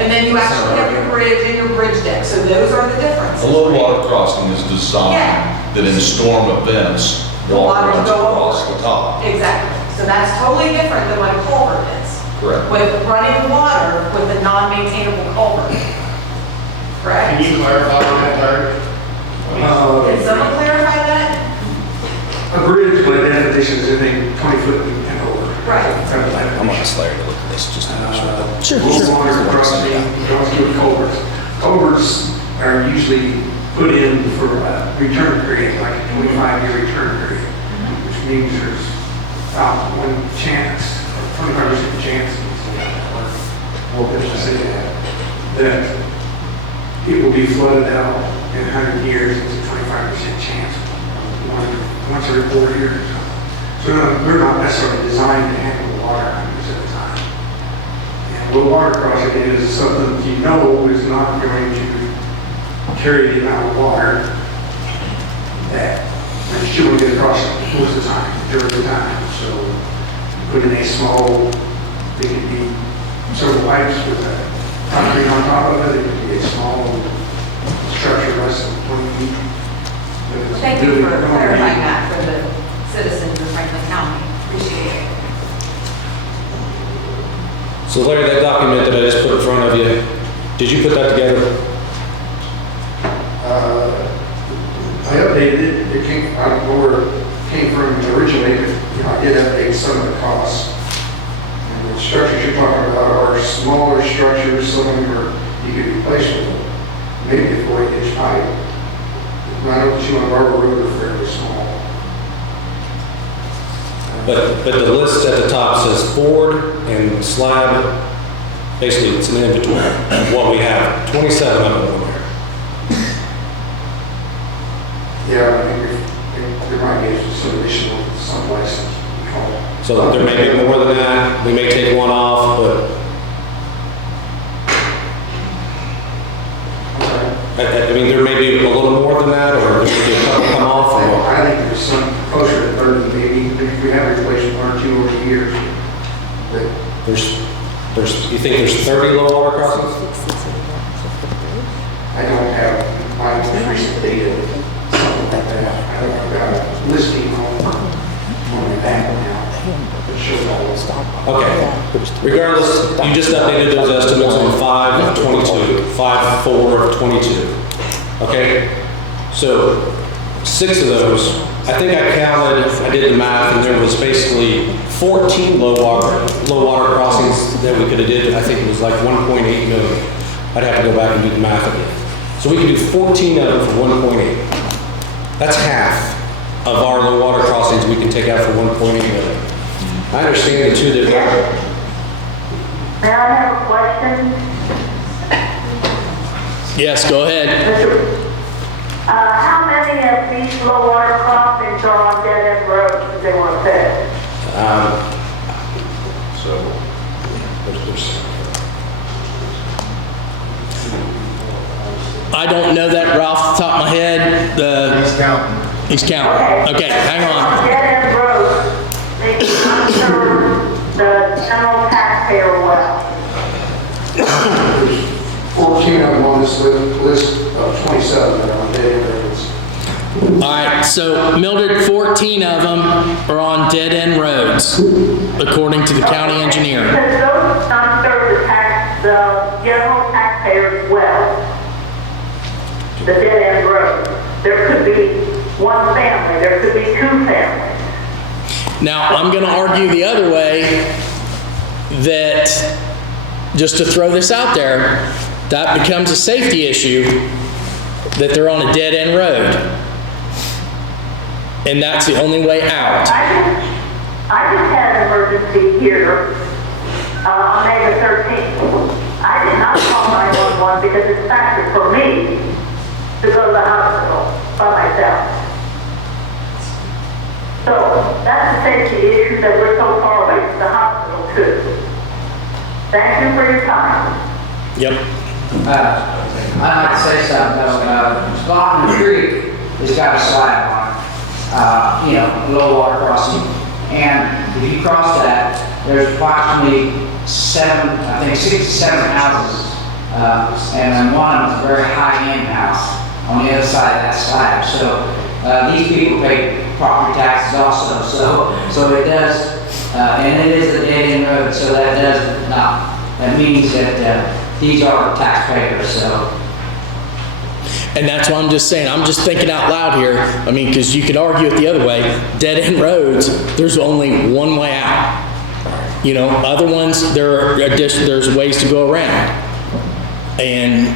And then you actually have your bridge and your bridge deck. So those are the differences. A low water crossing is designed that in storm events, water runs across the top. Exactly. So that's totally different than what a culvert is. Correct. With running water with a non-maintainable culvert. Correct? Can you clarify on that, Larry? Can someone clarify that? A bridge, by definition, is anything 20 foot and over. Right. I'm going to ask Larry to look at this just to make sure. Low water crossing, culverts. Culverts are usually put in for a return period, like a 25-year return period, which means there's about one chance, or 25% chance, what there's to say that it will be flooded out in 100 years. It's a 25% chance, once every 4 years. So they're not necessarily designed to handle the water 100% of the time. And low water crossing is something that you know is not going to carry the amount of water that you should get across most of the time, during the time. So put in a small, they could be several pipes with a concrete on top of it. It could be a small structure less than 20 feet. Thank you for clarifying that for the citizens of Franklin County. Appreciate it. So Larry, that document that I just put in front of you, did you put that together? I updated it. It came, I don't know where it came from originally, but I did update some of the costs. And the structures you're talking about are smaller structures. Some of them are, you could replace with maybe a 40-inch pipe. Right up to Hamburg Road are fairly small. But the list at the top says board and slab. Basically, it's an inventory of what we have. 27 of them over there. Yeah, I think there might be some additional someplace. So there may be more than that. We may take one off, but I mean, there may be a little more than that, or there may be a couple come off. Or what? I think there's some closer to 30, maybe, if we have replaced 1 or 2 over the years. But you think there's 30 low water crossings? I don't have my most recent data, something like that. I've got a listing on the back now that shows all the stuff. Okay. Regardless, you just updated those estimates on 5 of 22, 5/4 of 22. Okay? So 6 of those, I think I counted, I did the math, and there was basically 14 low water crossings that we could have did. I think it was like 1.8 million. I'd have to go back and do the math again. So we could do 14 of them for 1.8. That's half of our low water crossings we can take out for 1.8 million. I understand the two that. May I have a question? Yes, go ahead. How many of these low water crossings are on dead end roads that they want to fix? I don't know that right off the top of my head. He's counting. He's counting. Okay, hang On on. dead end roads, they can serve the general taxpayer well. 14 of them on this list of 27 that are on dead end roads. All right, so Mildred, 14 of them are on dead-end roads, according to the county engineer. Because those don't serve the general taxpayers well. The dead-end roads. There could be one family, there could be 2 families. Now, I'm going to argue the other way that, just to throw this out there, that becomes a safety issue that they're on a dead-end road. And that's the only way out. I just had an emergency here on May the 13th. I did not call 911 because it's faster for me to go to the hospital by myself. So that's the safety issue that we're so far away from the hospital too. Thank you for your time. Yep. I'd like to say something though. Snail Creek has got a slab on it. Low water crossing. And if you cross that, there's approximately 6 to 7 houses. And then one is a very high-end house on the other side of that slab. So these people pay property taxes also. So it does, and it is a dead-end road. So that means that these are taxpayers. So. And that's what I'm just saying. I'm just thinking out loud here. I mean, because you could argue it the other way. Dead-end roads, there's only one way out. Other ones, there's ways to go around. And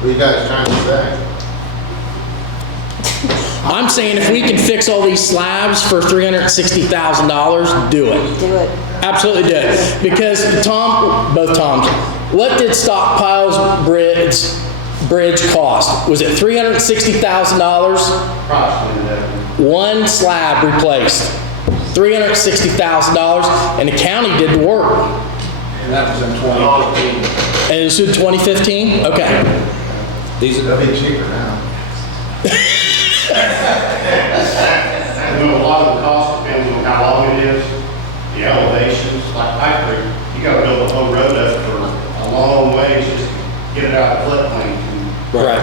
What are you guys trying to say? I'm saying if we can fix all these slabs for $360,000, do it. Do it. Absolutely do it. Because both Toms, what did Stockpiles Bridge cost? Was it $360,000? One slab replaced. $360,000, and the county did the work. And that was in 2015. And it was in 2015? Okay. They'll be cheaper now. A lot of the cost depends on how long it is, the elevations, like Pipe Creek, you gotta build the whole road up for a long ways just to get it out of the floodplain. Right.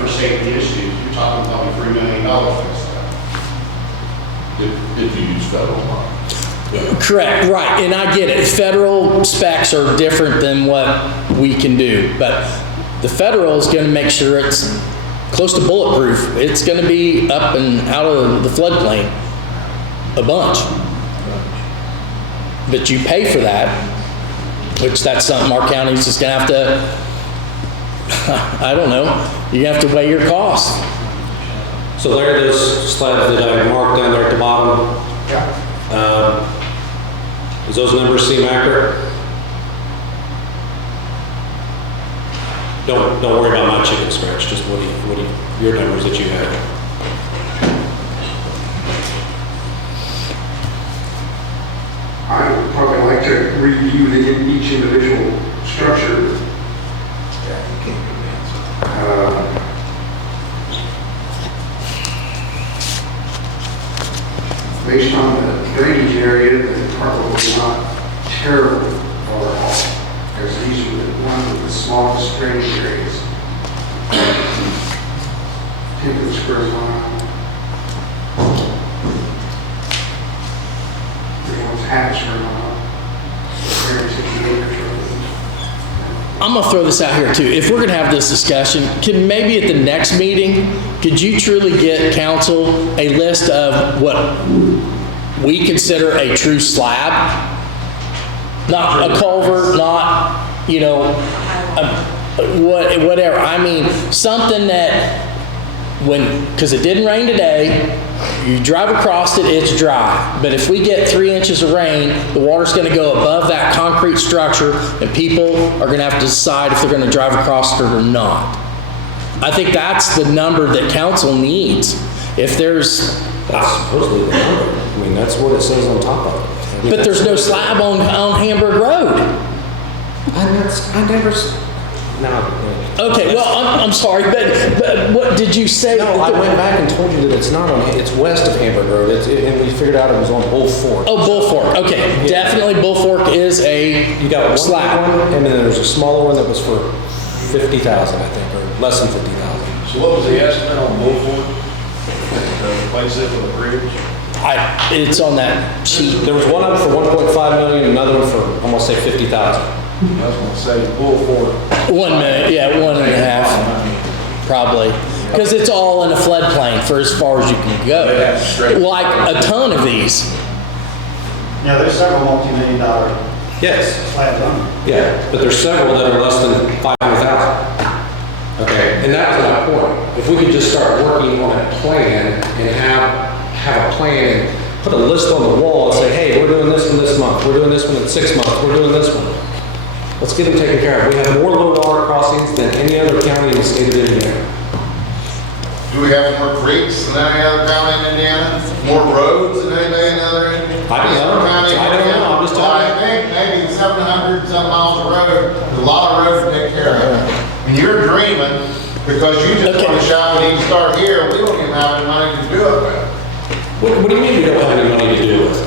For safety issues, you're talking probably $3 million for this stuff. If you use federal money. Correct, right, and I get it. Federal specs are different than what we can do, but the federal is going to make sure it's close to bulletproof. It's going to be up and out of the floodplain a bunch. But you pay for that, which that's something our county's just going to have to, I don't know, you have to weigh your costs. So there are those slabs that I marked down there at the bottom. Does those numbers seem accurate? Don't worry about my chicken scratch. Just what do you, your numbers that you have. I would probably like to review each individual structure. Based on the drainage area, they're probably not terrible far off, because these are one of the smallest drainage areas. 10 square mile. There's one aperture on 360 acres. I'm gonna throw this out here too. If we're gonna have this discussion, can maybe at the next meeting, could you truly get council a list of what we consider a true slab? Not a culvert, not, you know, whatever. I mean, something that because it didn't rain today, you drive across it, it's dry. But if we get 3 inches of rain, the water's gonna go above that concrete structure and people are gonna have to decide if they're gonna drive across it or not. I think that's the number that council needs. If there's, That's supposedly the number. I mean, that's what it says on top of it. I mean, but there's no slab on Hamburg Road. Okay, well, I'm sorry, but what did you say? No, I went back and told you that it's not on, it's west of Hamburg Road, and we figured out it was on Bull Fork. Oh, Bull Fork, okay. Yeah. Definitely Bull Fork is You got one slab. big one, and then there's a smaller one that was for 50,000, I think, or less than 50,000. So what was the estimate on Bull Fork? The place it for the bridge? It's on that sheet. There was one up for 1.5 million, another one for, I'm gonna say 50,000. I was gonna say Bull Fork. 1 minute, yeah, 1.5, probably. Because it's all in a floodplain for as far as you can go. Yeah, straight. Like a ton of these. Yeah, there's several multi-million-dollar Yes. slabs on them. Yeah, but there's several that are less than 500,000. Okay, and that was my point. If we could just start working on a plan and have a plan and put a list on the wall and say, hey, we're doing this one this month, we're doing this one in 6 months, we're doing this one. Let's get them taken care of. We have more low water crossings than any other county in the state of Indiana. Do we have more creeks than any other county in Indiana? More roads than any other Indiana? I don't know. County in I don't know. Indiana? I'm just Well, telling you. I think maybe 700 some miles of road, a lot of roads to take care of. And you're dreaming because you just want to shop and even start here. We don't even have any money to do it with. What do you mean we don't have any money to do with?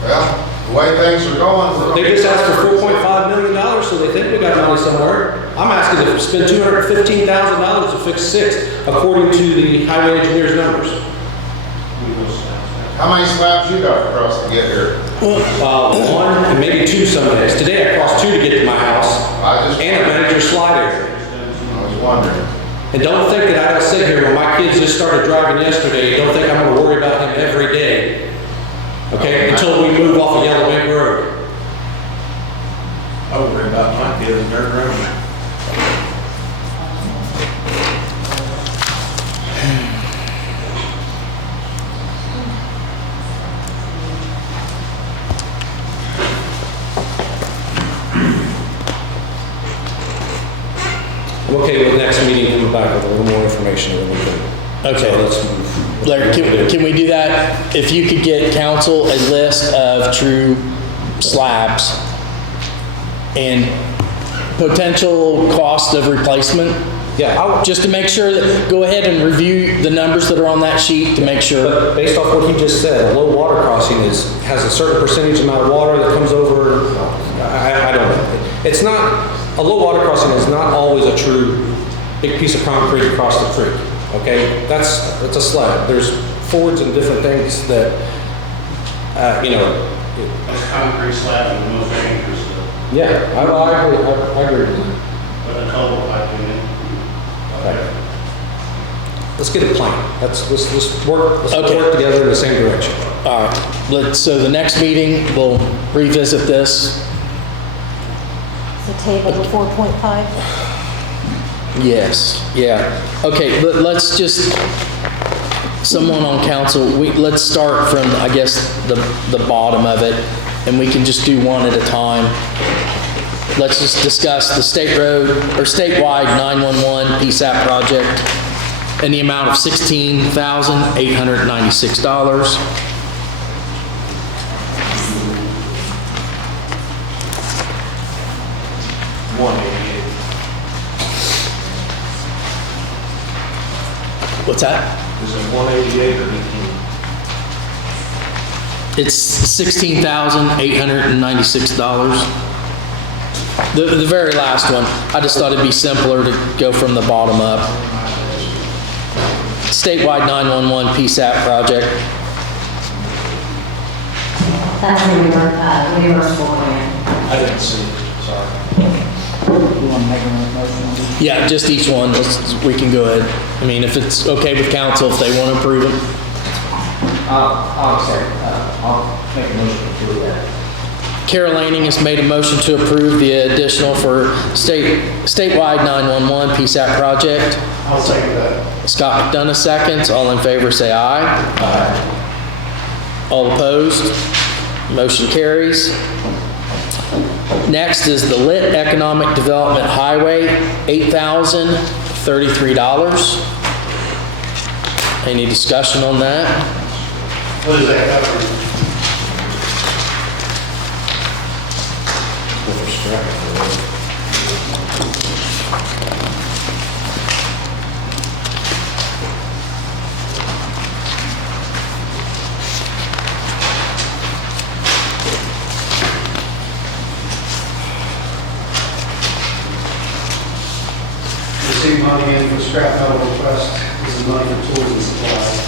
Well, the way things are going. They just asked for $4.5 million, so they think we got money somewhere. I'm asking to spend $215,000 to fix 6, according to the highway engineer's numbers. How many slabs you got across to get here? 1 and maybe 2 some days. Today I crossed 2 to get to my house, and I managed your slide area. I was wondering. And don't think that I gotta sit here when my kids just started driving yesterday. You don't think I'm gonna worry about him every day. Okay, until we move off of Yellow Bank Road. I worry about my kids and their road. I'm okay with next meeting coming back with a little more information than we can. Okay. So let's move. Larry, can we do that? If you could get council a list of true slabs and potential cost of replacement? Yeah. Just to make sure that, go ahead and review the numbers that are on that sheet to make sure. But based off what he just said, a low water crossing has a certain percentage amount of water that comes over. I don't know. It's not, a low water crossing is not always a true big piece of concrete across the creek. Okay, that's a slab. There's fords and different things that, you know. That's concrete slab and no fingers. Yeah, I agree with that. But a couple of Okay. Let's get a plan. Let's work together in the same direction. All right, so the next meeting, we'll revisit this. The table, the 4.5? Yes, yeah. Okay, let's just, someone on council, let's start from, I guess, the bottom of it, and we can just do one at a time. Let's just discuss the state road, or statewide 911 PSAP project in the amount of $16,896. What's that? Is it 188 or 18? It's $16,896. The very last one. I just thought it'd be simpler to go from the bottom up. Statewide 911 PSAP project. That's a reimbursable grant. I didn't see it, sorry. You want to make a motion? Yeah, just each one, we can go ahead. I mean, if it's okay with council, if they want to approve them. I'll make a motion to approve that. Carol Lanning has made a motion to approve the additional for statewide 911 PSAP project. I'll second that. Scott McDonough seconds. All in favor say aye. Aye. All opposed? Motion carries. Next is the Lit Economic Development Highway, $8,033. Any discussion on that? What is that covering? Receive money in for scrap metal request. This is money for tools and supplies.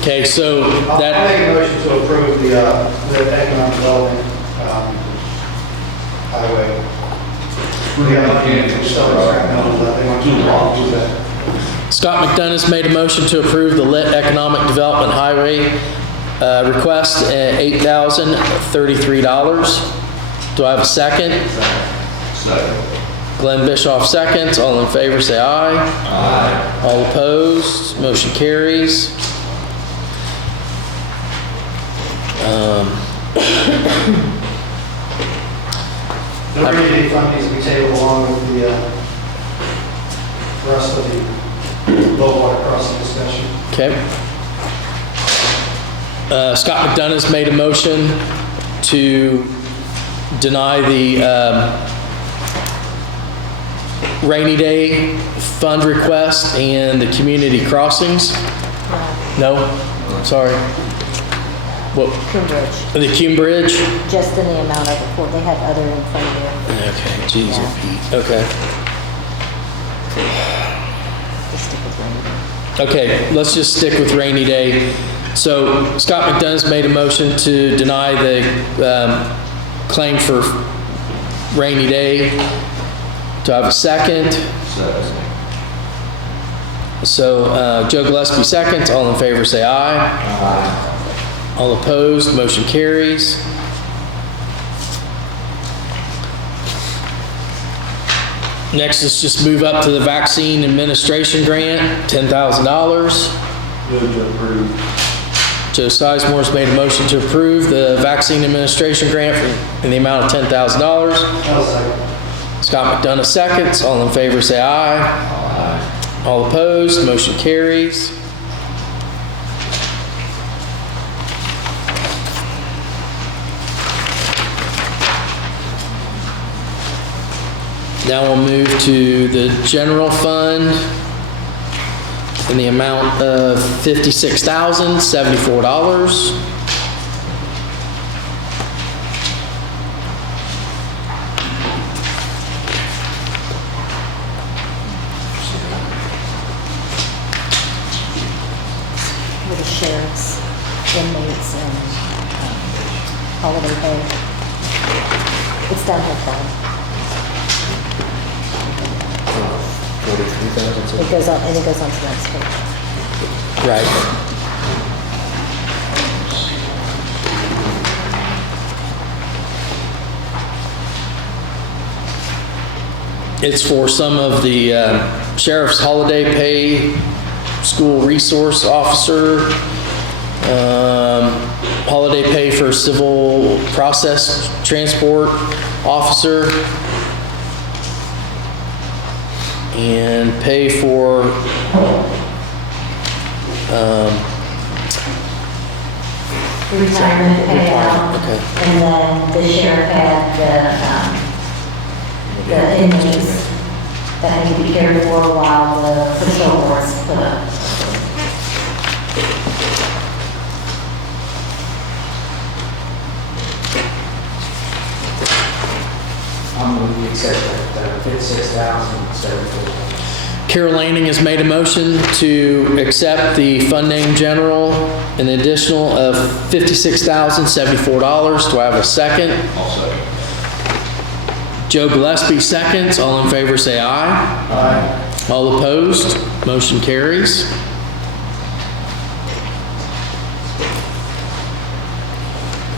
Okay, so I'll that, make a motion to approve the economic development highway. We got money in for selling scrap metal, but they want to do that. Scott McDonough's made a motion to approve the Lit Economic Development Highway request at $8,033. Do I have a second? Second. Glenn Bischoff seconds. All in favor say aye. Aye. All opposed? Motion carries. The rainy fund needs to be tabled along with the rest of the low water crossing discussion. Okay. Scott McDonough's made a motion to deny the rainy day fund request and the community crossings. No? Sorry. What? Cume Bridge, The Cume Bridge? just in the amount of it, they had other in front of you. Okay, geez, Pete. Okay. Just stick with rainy day. Okay, let's just stick with rainy day. So Scott McDonough's made a motion to deny the claim for rainy day. Do I have a second? Second. So Joe Gillespie seconds. All in favor say aye. Aye. All opposed, motion carries. Next, let's just move up to the vaccine administration grant, $10,000. Move to approve. Joe Sizemore's made a motion to approve the vaccine administration grant in the amount of $10,000. I'll second. Scott McDonough seconds. All in favor say aye. Aye. All opposed, motion carries. Now we'll move to the general fund in the amount of $56,074. For the sheriff's, inmates, and holiday pay. It's down here, fund. It goes on, and it goes on to the next page. Right. It's for some of the sheriff's holiday pay, school resource officer, holiday pay for civil process transport officer, and pay for Retirement payout, okay. and then the sheriff had the inmates that need to be cared for while the patrol board's put up. I'm going to accept that $56,074. Carol Lanning has made a motion to accept the fund name general, an additional of $56,074. Do I have a second? I'll second. Joe Gillespie seconds. All in favor say aye. Aye. All opposed? Motion carries.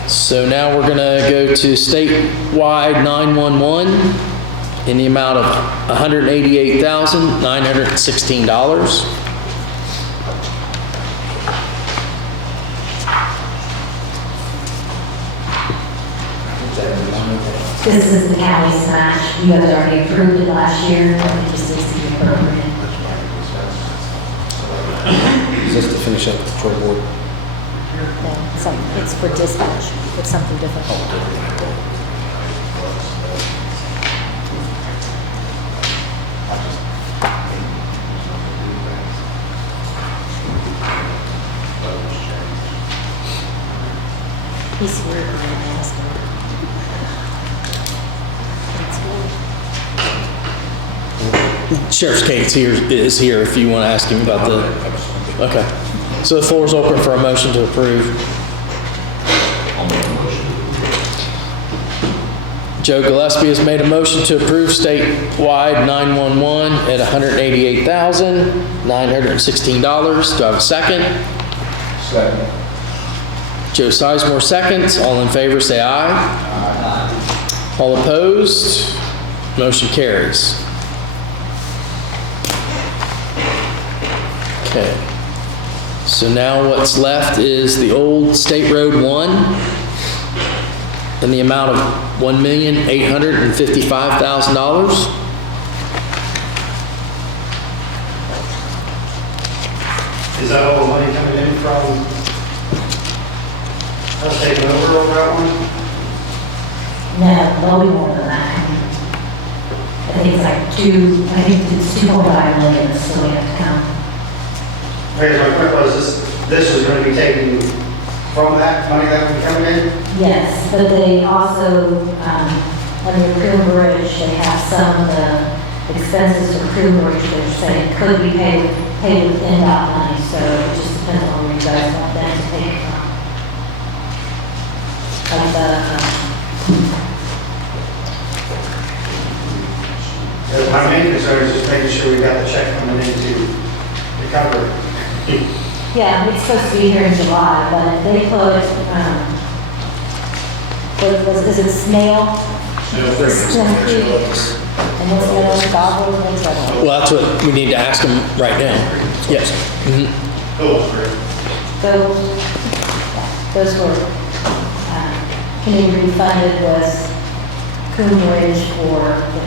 So now we're gonna go to statewide 911 in the amount of $188,916. This is the county's match. You guys already approved it last year, but it just needs to be appropriate. Is this to finish up the patrol board? It's for dispatch. It's something different. He's here, I'm gonna ask him. Sheriff's Kate is here if you want to ask him about the, okay. So the floor is open for a motion to approve. I'll make a motion. Joe Gillespie has made a motion to approve statewide 911 at $188,916. Do I have a second? Second. Joe Sizemore seconds. All in favor say aye. Aye. All opposed? Motion carries. Okay. So now what's left is the old State Road 1 in the amount of $1,855,000. Is that all the money coming in from us taking over on that one? No, well, we more than that. I think it's like it's 2.5 million still we have to count. Here's my quick was, this was going to be taken from that money that would be coming in? Yes, but they also, under Crew Bridge, they have some of the expenses for Crew Bridge, they're saying could be paid with NDOT money, so it just depends on where you guys want them to take it from. Like My main concern is just making sure we got the check coming in to recover. yeah, it's supposed to be here in July, but they put, is it Snail? Snail Creek. And what's the other, Gobles, what's that one? Well, that's what we need to ask him right now. Yes. Gobles Creek. Those were, can be refunded was Coon Ridge or the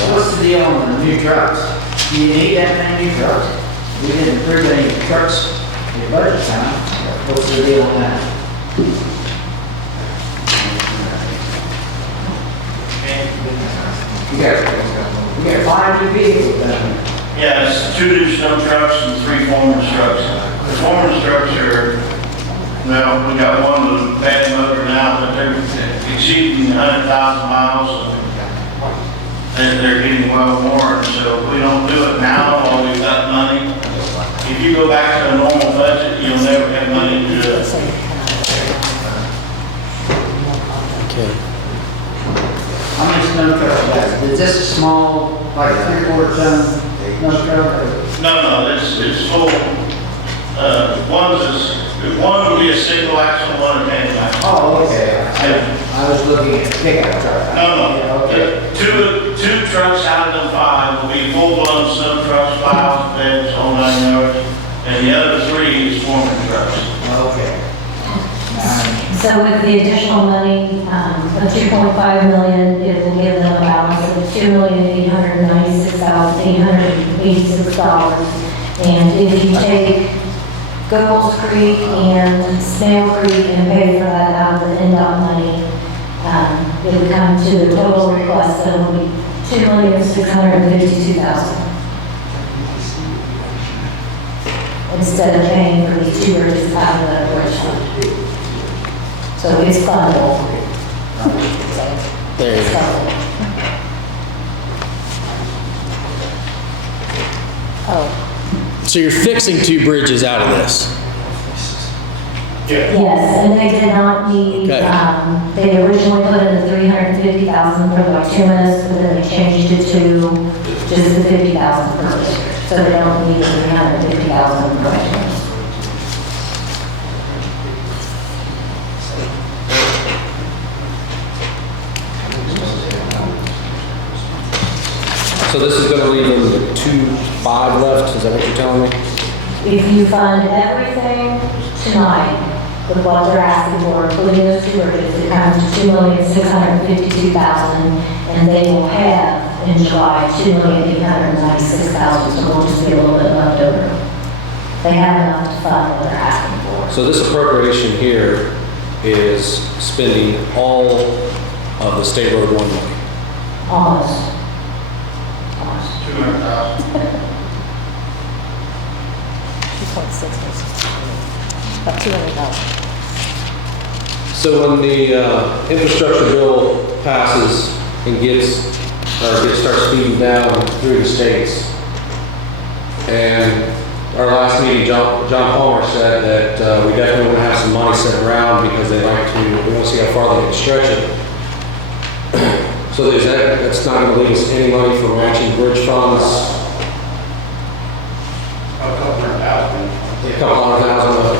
What's the deal on the new trucks? Do you need that many new trucks? We didn't approve any trucks in your budget time. What's the deal on that? You got 5 new vehicles down there. Yes, 2 new snow trucks and 3 foreman trucks. The foreman trucks are, well, we got one with a bad motor now, but they're exceeding 100,000 miles. And they're getting well more, so if we don't do it now while we've got money, if you go back to a normal budget, you'll never have money to do it. Okay. How many snow trucks you got? Is this a small, like 3/4 ton snow truck? No, it's full. One will be a single axle, one a tandem axle. Oh, okay. I was looking at pickup truck. No. Okay. Two trucks out of the 5 will be full-blown snow trucks, plows, beds, whole 9 yards, and the other 3 is foreman trucks. Okay. So with the additional money of $2.5 million, it will give them a balance of $2,896,886. And if you take Gobles Creek and Snail Creek and pay for that out of the NDOT money, it would come to the total request that will be $2,652,000. Instead of paying for these 2 bridges out of the bridge fund. So it's fundable. There you go. So you're fixing 2 bridges out of this? Yes, and they did not need, Okay. they originally put in the 350,000 for the bituminous, but then they changed it to just the 50,000 per district. So they don't need the 350,000 per bituminous. So this is gonna leave them with 2.5 left, is that what you're telling me? If you fund everything tonight with what they're asking for, including those 2 bridges, it comes to $2,652,000, and they will have in July $2,896,000, so we'll just be a little bit left over. They have enough to fund what they're asking for. So this appropriation here is spending all of the State Road 1 money. Almost. 200,000. 2.6 about 200,000. So when the infrastructure bill passes and starts feeding down through the states, and our last meeting, John Palmer said that we definitely want to have some money set around because we want to see how far they can stretch it. So that's not going to leave us any money for matching bridge funds? A couple hundred thousand. A couple hundred thousand left.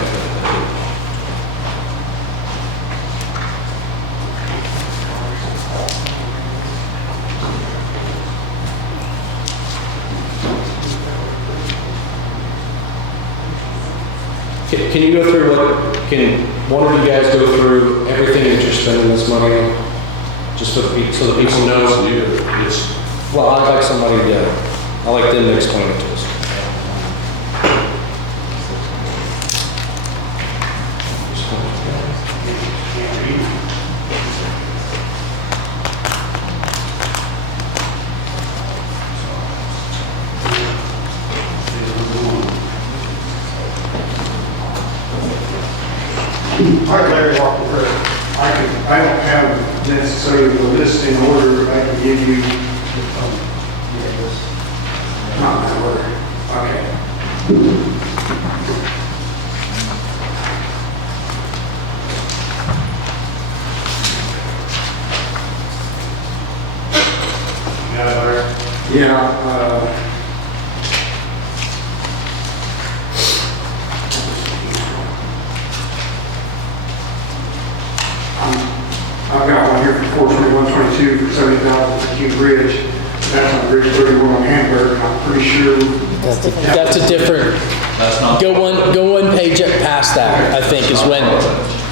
Can you go through can one of you guys go through everything that you're spending this money on? Just so the people know. Well, I'd like somebody to, I'd like them to explain it to us. Hi, Larry Walker. I don't have necessarily the list in order, but I can give you, not my order. Okay. Yeah, I've got one here for 42122 for 70,000 for Q Bridge. That's on Bridge 31 on Hamburg. I'm pretty sure. That's a different, go one page past that, I think is when,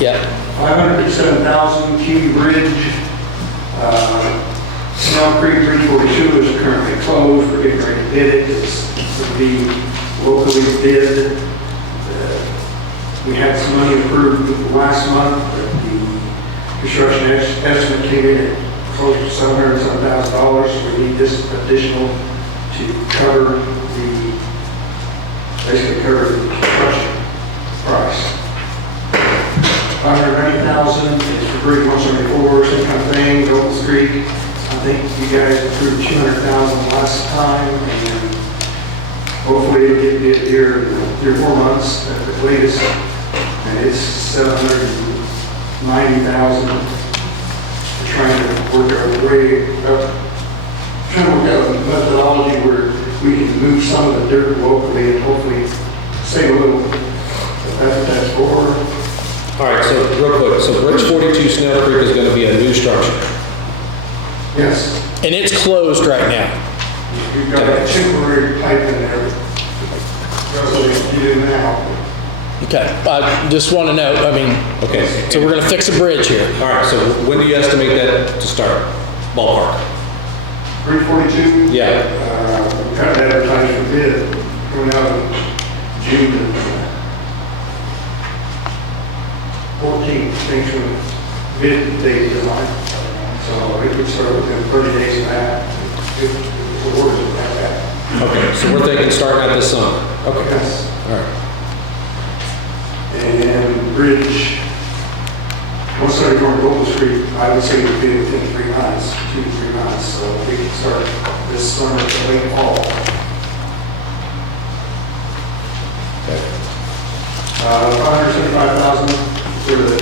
yeah. 557,000 Q Bridge. Snail Creek Bridge 42 is currently closed. We're getting ready to bid it. It's to be locally bid. We had some money approved last month, but the construction estimate came in at close to $707,000. We need this additional to cover basically cover the construction price. 590,000 is for Bridge 174, same kind of thing, Gobles Creek. I think you guys approved 200,000 last time, and hopefully it'll get bid here in 3 or 4 months at the latest. And it's 790,000. We're trying to work our way up, trying to work out a methodology where we can move some of the dirt locally and hopefully save a little. That's what that's for. All right, so real quick, so Bridge 42 Snail Creek is going to be a new structure. Yes. And it's closed right now. We've got a temporary pipe in there. So we can get in now. Okay, I just want to know, I mean, okay, so we're going to fix a bridge here. All right, so when do you estimate that to start? Ballpark? Bridge 42? Yeah. We got to advertise for bid coming out in June 14th, thanks for the bid date deadline. So it would start within 30 days of that. If the orders would have that. Okay, so we're thinking starting at this summer. Okay. Yes. All right. And Bridge 174 Gobles Creek, I would say would be within 3 months, 2 to 3 months. So we can start this summer to late fall. $575,000 for the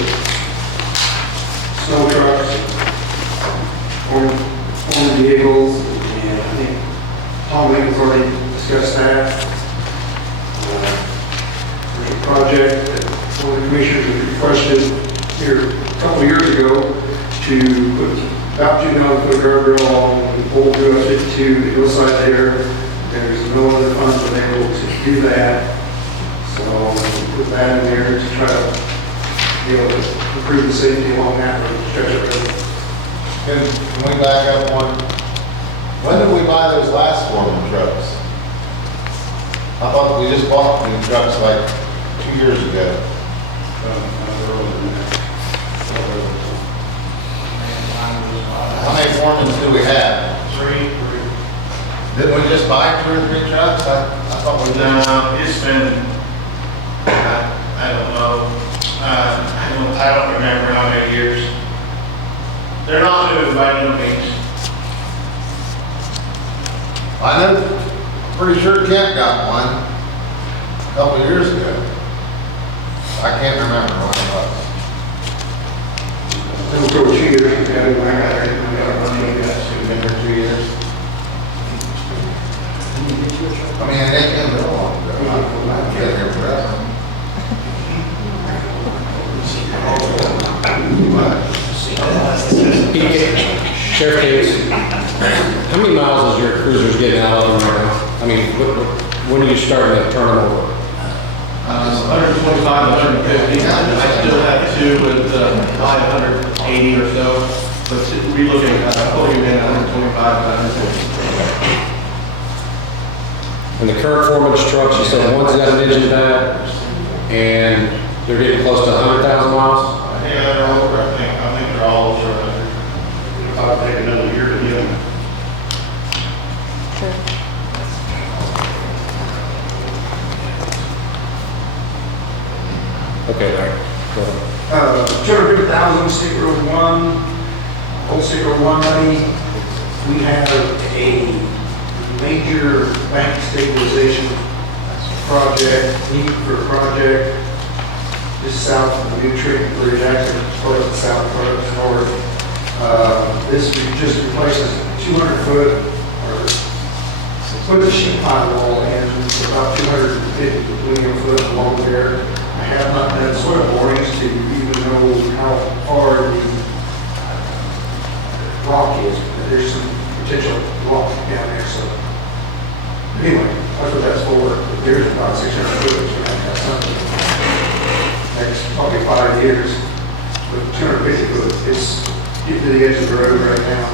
snow trucks, foreman vehicles, and I think Tom Lincoln's already discussed that. There's a project that one of the commissioners had requested here a couple of years ago to put about 2,000 foot guardrail on Old US 52, the hillside there. There's no other funds available to do that. So we put that in there to try to be able to improve the safety along that stretch of road. Can we back up one? When did we buy those last foreman trucks? I thought we just bought the trucks like 2 years ago. How many foremen do we have? Three. Didn't we just buy 2 or 3 trucks? I thought we did. No, it's been, I don't know. I don't remember how many years. They're not new by no means. I know, pretty sure Kent got one a couple of years ago. I can't remember when it was. It'll go 2 years. Yeah, we got it. Been there 2 years. I mean, it ain't been real long ago. I've been here forever. Sheriff Davis, how many miles is your cruisers getting out of them right now? I mean, when are you starting to turn them over? 125 to 150. I still have 2 with probably 180 or so, but we're looking at pulling in 125 to 150. And the current foreman's trucks, you said one's got an engine pad, and they're getting close to 100,000 miles? Yeah, they're over, I think they're all over 100. I'll take another year to get them. Okay, Larry, go ahead. 250,000 State Road 1, Old State Road 1 money. We have a major bank stabilization project, need for a project just south of the new treatment bridge, actually towards the south, part of the north. This just replaces 200 foot or put the sheet pile wall in about 250 linear foot along there. I have not done soil borings to even know how far the rock is, but there's some potential rock down there. So anyway, that's what that's for. There's about 600 foot, so that's something. Next probably 5 years, but 250 foot, it's getting to the edge of the road right now.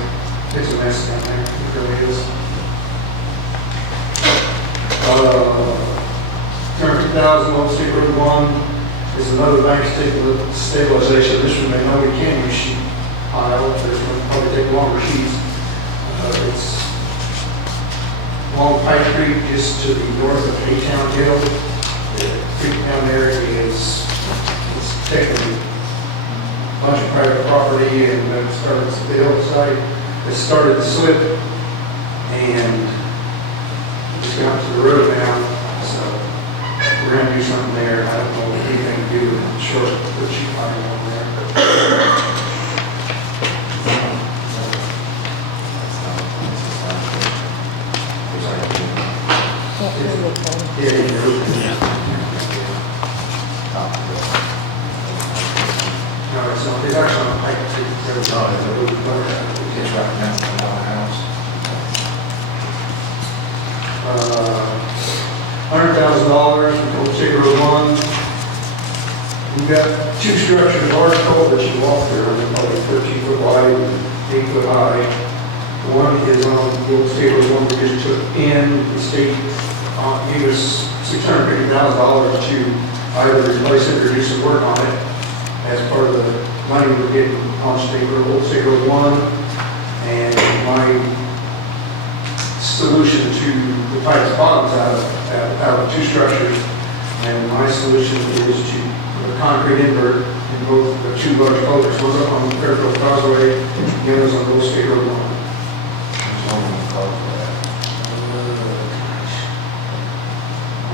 It's a mess down there, it really is. 250,000 Old State Road 1 is another bank stabilization. This one may not be can use sheet pile, but it's going to probably take longer sheets. It's along Pike Creek, just to the north of A-Town Hill. The creek down there is taking a bunch of private property and then it started the hillside. It started to slip and just got to the road now. So we're going to do something there. I don't know anything to do with short the sheet pile on there. No, it's not. It's actually on Pike Creek. It's right now from our house. $100,000 from Old State Road 1. We've got 2 structures, large culverts you walk through. They're probably 13 foot wide and 8 foot high. One is on the Old State Road 1 we just took in. The state gave us $650,000 to either replace it or do some work on it as part of the money we're getting on State Road, Old State Road 1. And my solution to the pipe's bottoms out of 2 structures. And my solution is to put a concrete invert in both the 2 large culverts. One's up on the Fairfield Causeway, the other's on Old State Road 1.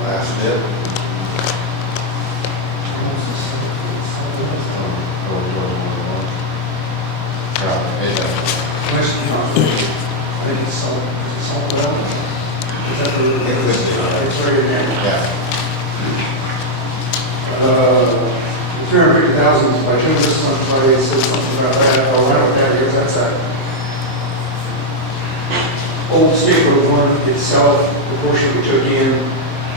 That's it. It's right in there. Yeah. 350,000 by doing this one, Friday, it says something about that, I'll write it down, because that's that old state road one itself, the portion we took in,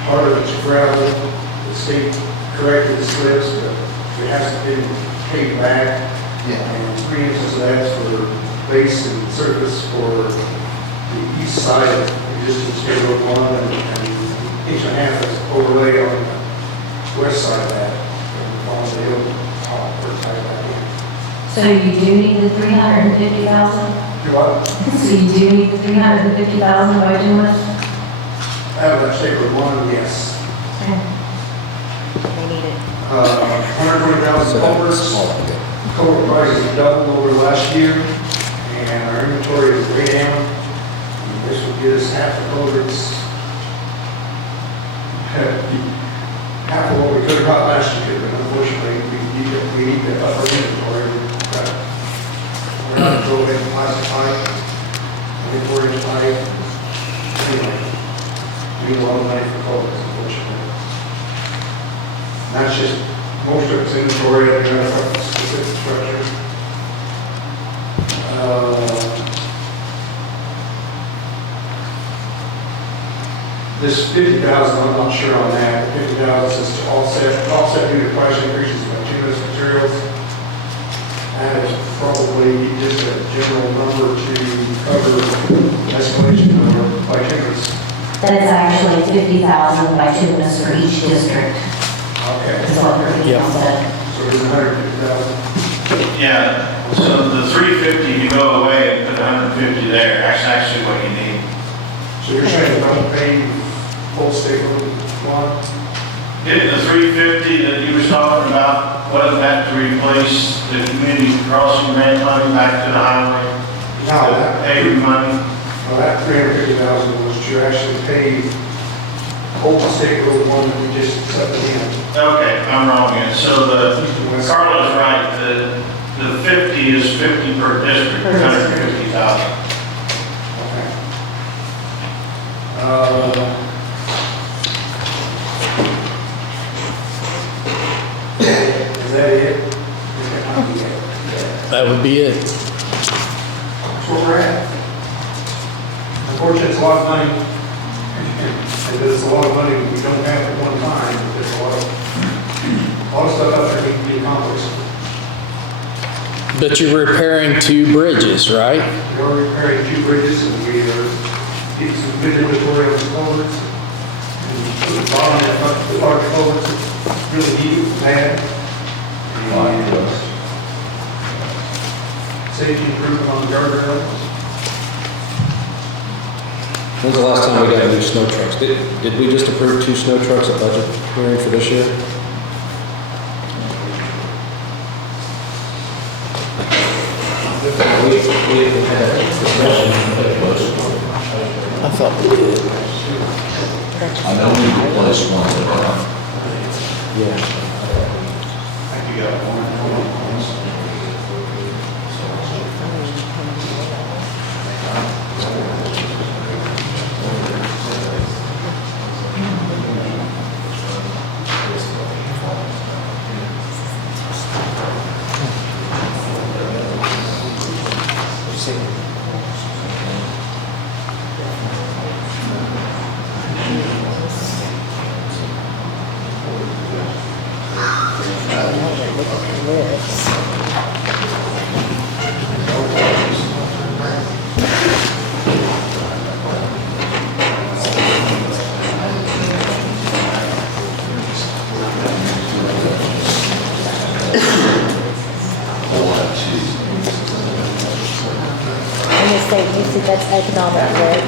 part of it's gravel, the state corrected the slips, but it hasn't been paid back. And 3 inches of that's for base and surface for the east side of existing state road one, and 1.5 inches is overlay on the west side of that. On the hill top, or tie that in. So you do need the 350,000? Do what? So you do need the 350,000 by doing it? Out of that state road one, yes. They need it. 120,000 culverts. Culvert prices have doubled over last year, and our inventory is way down. And this will get us half the culverts. Half of what we could have got last year, but unfortunately, we need to up our inventory. We're not going to go ahead and plastic pipe, inventory pipe. Anyway, we need a lot of money for culverts, unfortunately. And that's just, most of it's inventory, and they're going to specific structure. This 50,000, I'm not sure on that. 50,000 is to offset due to price increases in bituminous materials. That is probably just a general number to cover escalation of bituminous. That is actually 50,000 bituminous for each district. Okay. Is what we're said. So it's 150,000. Yeah, so the 350, you go away and put 150 there, that's actually what you need. So you're saying don't pay full state road one? Didn't the 350 that you was talking about, wasn't that to replace the community crossing grant money back to the highway? No, that paving money? Well, that 350,000 was to actually pay Old State Road one that we just set in. Okay, I'm wrong again. So Carla's right, the 50 is 50 per district, 150,000. Is that it? That would be it. That's where we're at. Unfortunately, it's a lot of money. And it's a lot of money we don't have at one time, but there's a lot of stuff out there that can be accomplished. But you're repairing 2 bridges, right? We are repairing 2 bridges, and we are getting some good inventory on the culverts. And put the bottom of the large culverts, really deep, bad. And safety improvement on the guardrails. When's the last time we got new snow trucks? Did we just approve 2 snow trucks at budget hearing for this year? We had that discussion. I thought we did. I know we replaced one that are, Yeah. I think you got one. You see, that's economic, right?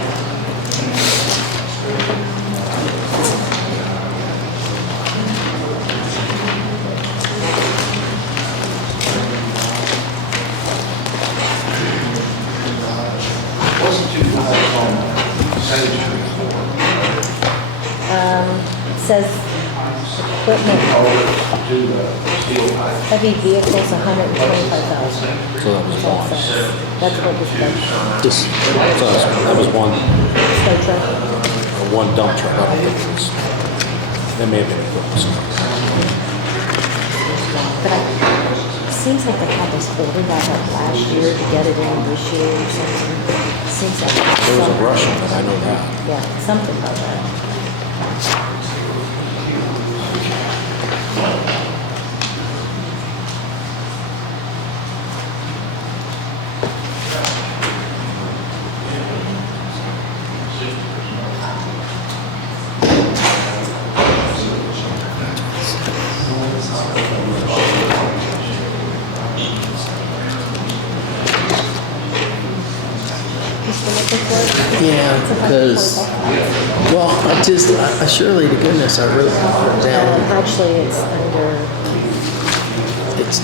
Wasn't too high on Sage Street It says equipment, to the steel pipe. heavy vehicles, 125,000. So that was one. That's what this does. That was one. Snow truck. one dump truck. I don't think it was, that may have been equipment. But it seems like they had this order back up last year to get it in this year or something. Seems like. There was a rush on it, I know that. Yeah, something like that. Yeah, because, well, I surely to goodness, I wrote it down. Actually, it's under, It's,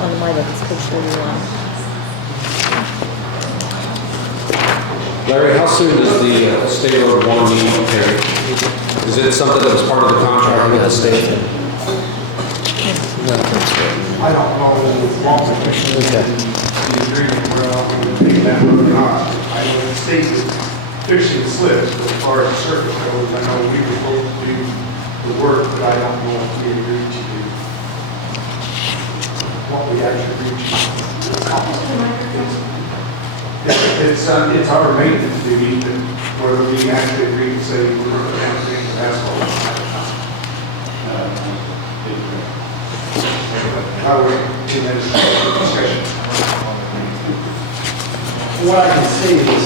on my book, it's page 31. Larry, how soon does the State Road 1 need repaired? Is it something that was part of the contract with the state? I don't know whether it's long sufficient. The agreement where I'm going to take that road or not. I know the state is fixing the slips, but as far as the surface goes, I know we were supposed to do the work, but I don't know if we agreed to do what we actually agreed to. It's our maintenance duty, but whether we actually agree to say we're going to have to make the asphalt. I'll wait 2 minutes for discussion. What I can see is,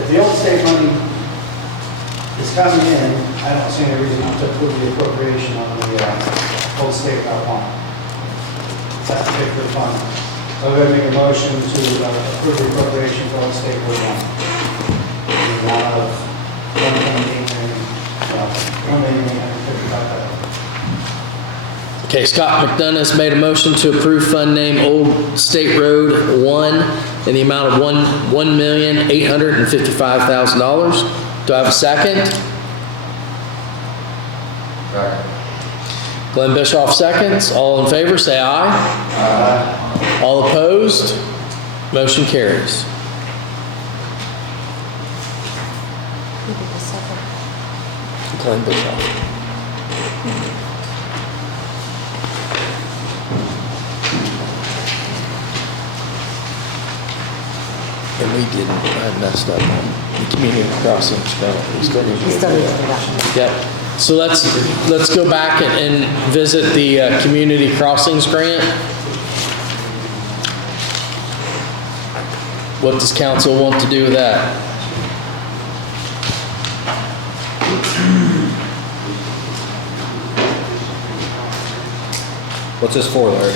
if the old state money is coming in, I don't see any reason not to approve the appropriation on the old state route 1. That particular fund. So I'm going to make a motion to approve the appropriation for old state route 1. In the amount of $1,855,000. okay, Scott McDonough made a motion to approve fund name Old State Road 1 in the amount of $1,855,000. Do I have a second? Glenn Bischoff seconds. All in favor, say aye. Aye. All opposed? Motion carries. Who did the second? Glenn Bischoff. And we didn't, I messed up on the community crossing spell. We still need to do that. Yep. So let's go back and visit the community crossings grant. What does council want to do with that? What's this for, Larry?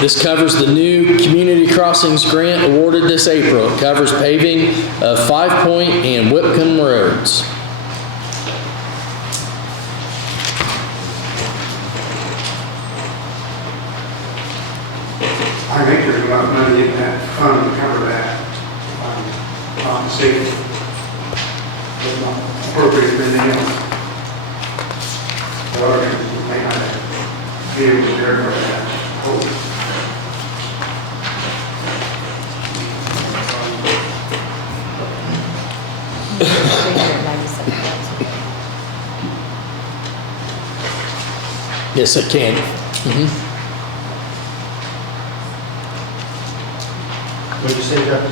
This covers the new community crossings grant awarded this April. It covers paving of 5 Point and Whitcomb roads. I think there's enough money in that fund to cover that. On the state, but not appropriate for anything else. The other things we may not be able to verify that. Yes, it can. What'd you say, Jeff?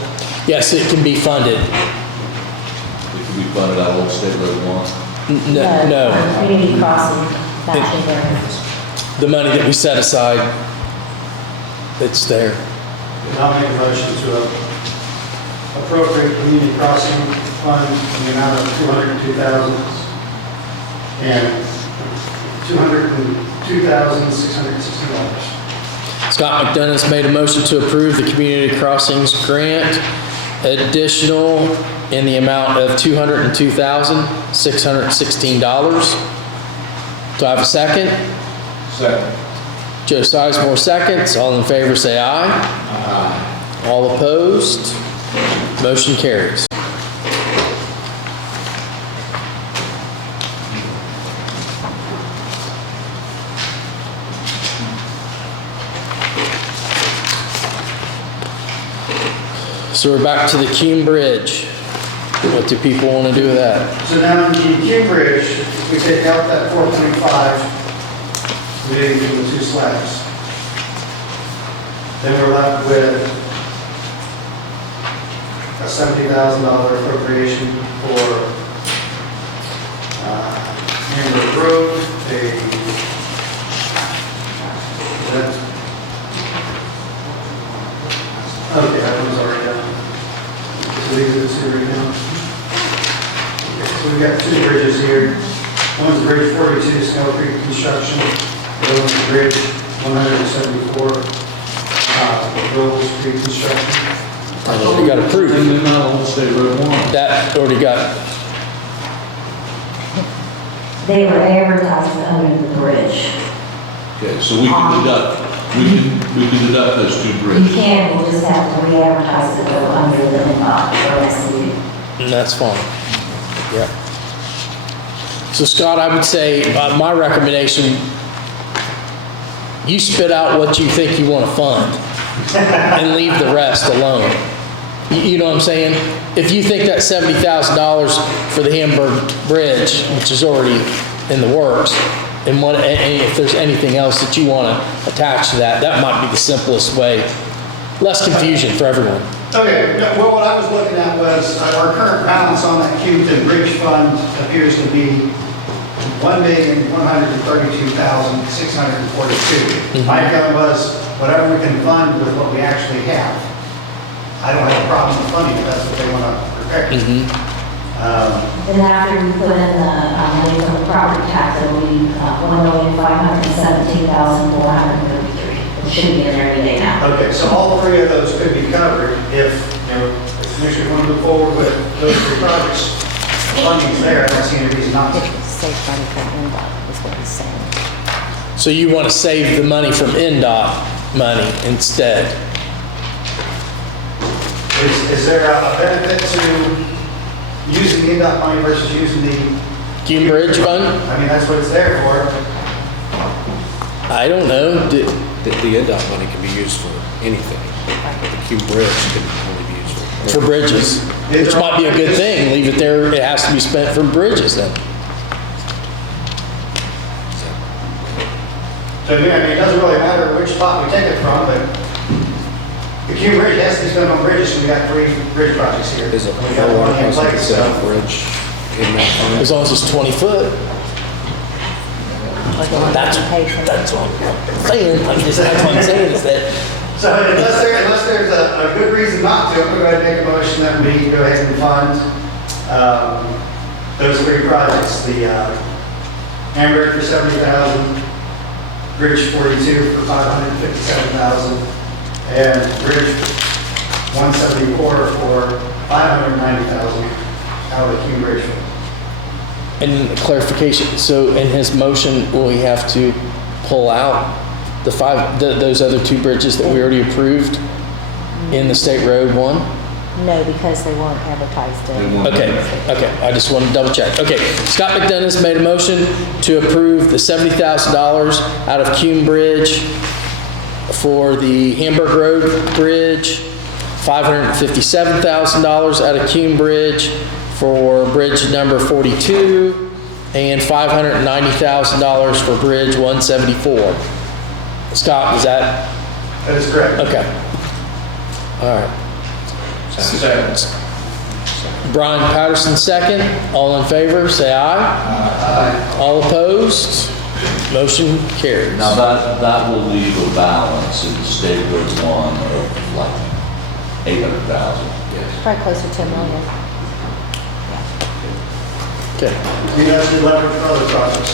Yes, it can be funded. It can be funded out of Old State Road 1. No. Community crossing, matching variance. The money that we set aside, it's there. I'll make a motion to appropriate community crossing fund in the amount of $202,000 and $202,660. Scott McDonough made a motion to approve the community crossings grant additional in the amount of $202,616. Do I have a second? Second. Joe Sizemore seconds. All in favor say aye. Aye. All opposed? Motion carries. So we're back to the Cume Bridge. What do people want to do with that? So now in the Cume Bridge, if we take out that 425, we didn't do the 2 slabs. Then we're left with a $70,000 appropriation for Hamburg Road, okay, that one's already done. So these are the 2 right now. Okay, so we've got 2 bridges here. One's Bridge 42, Snail Creek construction. The other one's Bridge 174, Gobles Creek construction. That already got approved. That already got. They were advertised under the bridge. Okay, so we can deduct, we can deduct those 2 You bridges. can, we'll just have to re-advertise it though under the SU. And that's fine. Yeah. So Scott, I would say, my recommendation, you spit out what you think you want to fund and leave the rest alone. You know what I'm saying? If you think that $70,000 for the Hamburg Bridge, which is already in the works, and if there's anything else that you want to attach to that, that might be the simplest way. Less confusion for everyone. Okay, well, what I was looking at was our current balance on that Cumeton Bridge Fund appears to be $1,132,642. My feeling was whatever we can fund with what we actually have. I don't have a problem with funding if that's what they want to prepare. Then after we put in the money from the property tax, it'll be $1,517,433. It should be in there any day now. Okay, so all 3 of those could be covered if, if the commission want to move forward with those 3 projects. Funding's there, I don't see any reason not to. Save money from NDOT is what he's saying. So you want to save the money from NDOT money instead? Is there a benefit to using the NDOT money versus using the Cume Bridge Fund? I mean, that's what it's there for. I don't know. The NDOT money can be used for anything. The Cume Bridge can only be used For bridges, which might be a good thing. Leave it there. It has to be spent for bridges then. So, I mean, it doesn't really matter which spot we take it from, but the Cume Bridge has to be spent on bridges, so we got 3 bridge projects here. Is it We got one in place, so. bridge in that fund? As long as it's 20 foot. That's what I'm saying. That's what I'm saying is that. So unless there's a good reason not to, I'm going to go ahead and make a motion that we go ahead and fund those 3 projects. The Hamburg for $70,000, Bridge 42 for $557,000, and Bridge 174 for $590,000 out of the Cume Bridge Fund. And clarification, so in his motion, will he have to pull out those other 2 bridges that we already approved in the State Road 1? No, because they weren't advertised. Okay, I just want to double check. Okay, Scott McDonough made a motion to approve the $70,000 out of Cume Bridge for the Hamburg Road Bridge, $557,000 out of Cume Bridge for bridge number 42, and $590,000 for bridge 174. Scott, is that? That is correct. Okay. All right. Brian Patterson, second. All in favor, say aye. Aye. All opposed? Motion carries. Now that will leave a balance in the State Road 1 of like 800,000. Yes. Probably closer to $1 million. Okay. We have to leverage for other projects.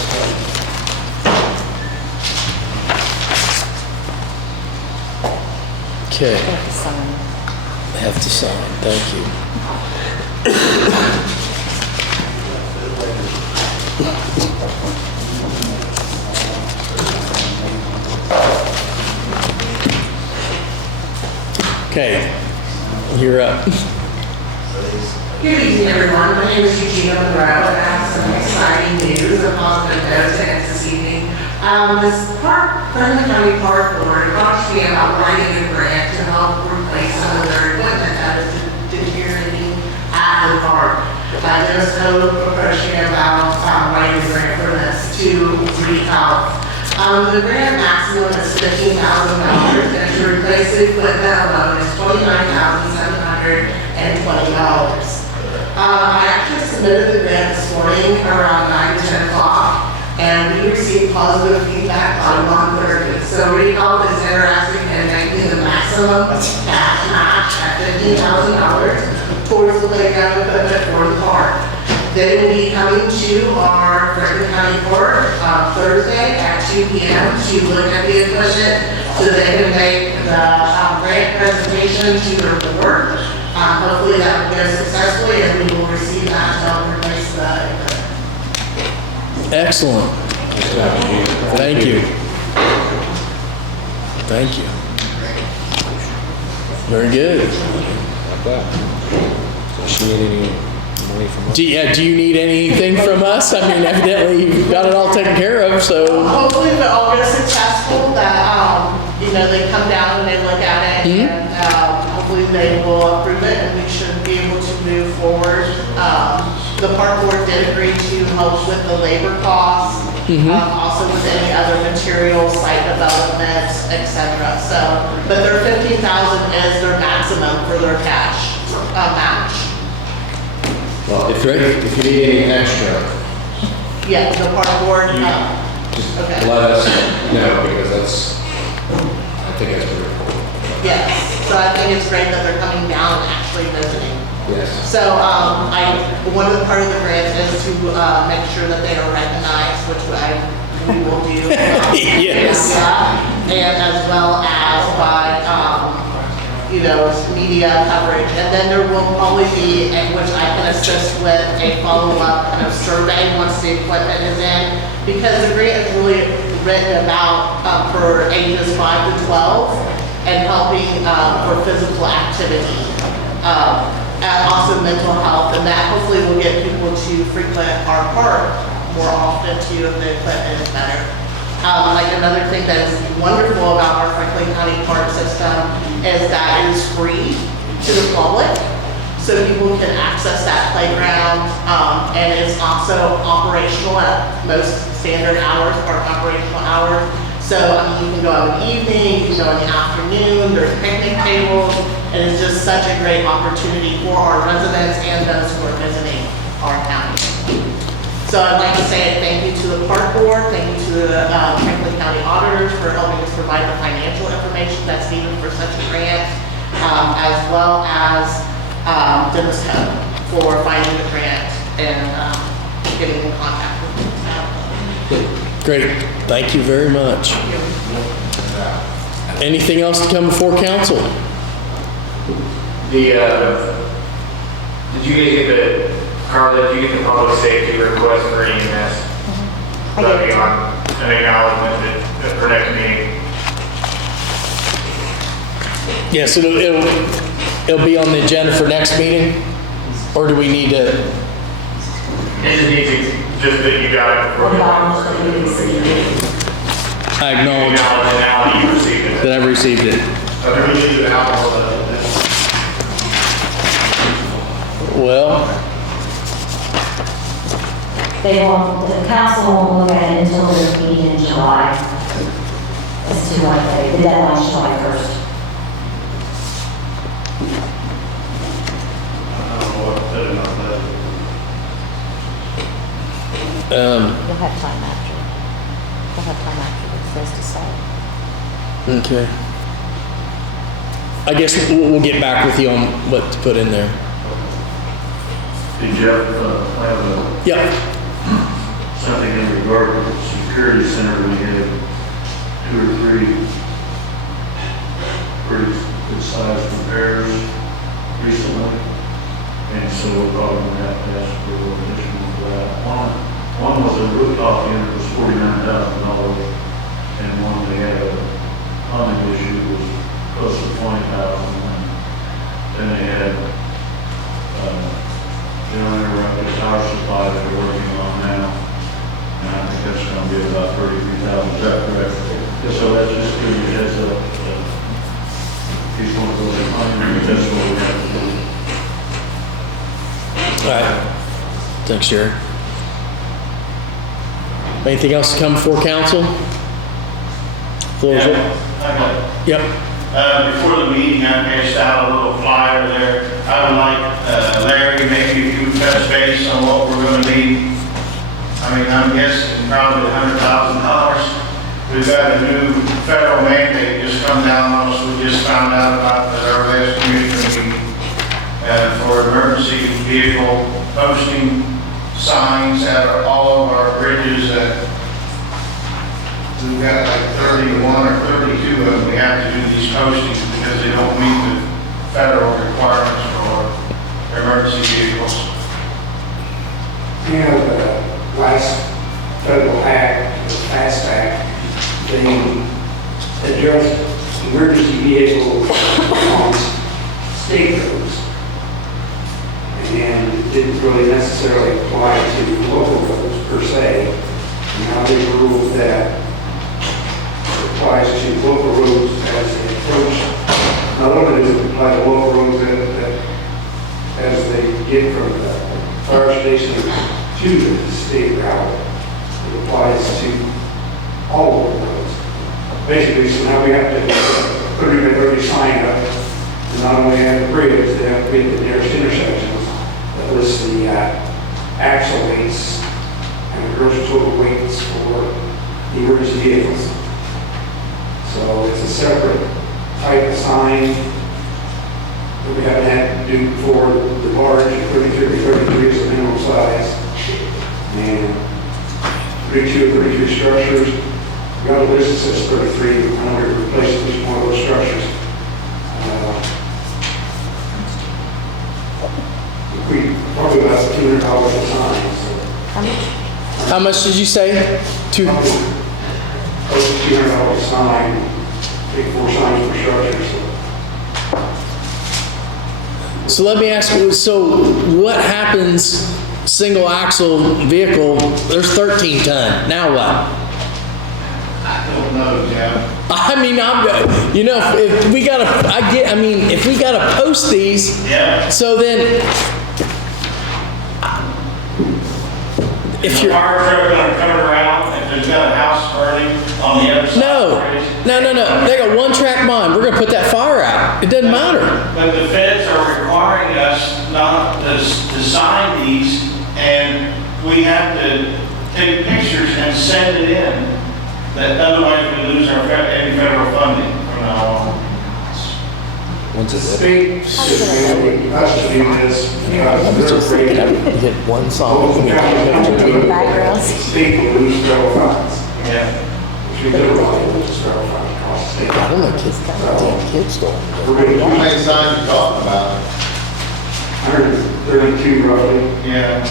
Okay. Have to sign. Have to sign. Thank you. Okay, you're up. Good evening, everyone. My name is Eugenia Monroe, and I have some exciting news, a positive note to end this evening. This Franklin County Park Board approached me about writing a grant to help replace some of their equipment that is also approaching about writing a grant for this to Reedy Health. The grant maximum is $15,000, and to replace the equipment alone is $29,720. I actually submitted the grant this morning around 9 to 10 o'clock, and we received positive feedback on 1:30. So Reedy Health is interested in making the maximum cash match at $15,000 towards the playground equipment for the park. They will be coming to our Franklin County Court Thursday at 2 p.m. to look at the equipment so they can make the grant presentation to their board. Hopefully that will go successfully and we will receive that to help replace the equipment. Excellent. Thank you. Thank you. Very good. Does she need any money from us? Do you need anything from us? I mean, evidently you've got it all taken care of, so. Hopefully if it all goes successful, that, they come down and they look at it and hopefully they will approve it and we should be able to move forward. The park board did agree to help with the labor costs, also with any other materials, site development, etc. So, but their $15,000 is their maximum for their cash match. Well, if you need any extra, Yeah, the park board, just okay. let us know, because I think that's pretty cool. Yes, so I think it's great that they're coming down and actually visiting. Yes. So, one of the part of the grant is to, make sure that they are recognized, which we will do. Yes. And as well as by, media coverage. And then there will probably be, which I can assist with, a follow-up kind of survey once the equipment is in. Because the grant is really written about, for ages 5 to 12 and helping, for physical activity. And also mental health, and that hopefully will get people to frequent our park more often too if the equipment is better. Like another thing that is wonderful about our Franklin County park system is that it is free to the public, so people can access that playground, and it's also operational at most standard hours, park operational hours. So you can go in the evening, you can go in the afternoon, there's picnic tables, and it's just such a great opportunity for our residents and those who are visiting our county. So I'd like to say thank you to the park board, thank you to the Franklin County auditors for helping us provide the financial information that's needed for such a grant, as well as Dennis Coe for finding the grant and getting in contact with us. Great. Thank you very much. Anything else to come before council? Did you guys get Carla, did you get the public safety request for EMS? That'll be on an acknowledgement for next meeting. Yes, it'll be on the agenda for next meeting? Or do we need to? It just needs to, just that you got it before. I acknowledge that I've received it. Well, the council won't look at it until their meeting in July. It's too late, the deadline's July 1st. You'll have time after. You'll have time after it says to say. okay. I guess we'll get back with you on what to put in there. Hey Jeff, I have something in regard to the security center. We had 2 or 3 pretty good sized repairs recently. And so we're probably going to have to ask for a little additional for that. One was a rooftop unit was $49,000, and one they had a plumbing issue was close to $20,000. Then they had around the power supply that we're working on now, and I think that's going to be about $33,000. Is that correct? So that's just giving you a heads up. He's going to go behind, but that's what we have to do. All right. Thanks, Jerry. Anything else to come before council? Floor is open. Yep. Before the meeting, I passed out a little flyer there. I would like, Larry, maybe if you would touch base on what we're gonna need. I mean, I'm guessing probably $100,000. We've got a new federal mandate just come down on us. We just found out about at our last community meeting, for emergency vehicle posting signs at all of our bridges that we've got like 31 or 32 of them. We have to do these postings because they don't meet the federal requirements for emergency vehicles. You know, the last federal act, the FAST Act, they addressed emergency vehicles on state roads. And it didn't really necessarily apply to local roads per se. And now they ruled that it applies to local roads as they approach. Not only does it apply to local roads as they get from the fire station to the state route, it applies to all local roads. Basically, so now we have to put every sign up, and not only have the bridge, they have to be at the nearest intersections that lists the axle weights and the gross total weights for the emergency vehicles. So it's a separate type of sign that we haven't had to do before. The large 33 is the minimum size, and 32 or 33 structures. We got a list that says 33. I want to replace at least one of those structures. We probably about $200 a time. So. How much did you say? $200 a sign. Take 4 signs per structure. So let me ask you, so what happens, single axle vehicle, there's 13 ton, now what? I don't know, Jeff. I mean, if we gotta, if we gotta post these, Yeah. so then, if you're. Fire truck gonna come around if there's got a house burning on the other side? No, they got one track mind, we're gonna put that fire out, it doesn't matter. But the feds are requiring us not to sign these, and we have to take pictures and send it in. That otherwise we lose our any federal funding from now on. The state should be us to do this because they're afraid You hit one song. local counties don't do it. The state will lose federal funds. Yeah. Which means everybody will lose federal funds across the state. I don't know, kids still. How many signs you talking about? 132 roughly. Yeah.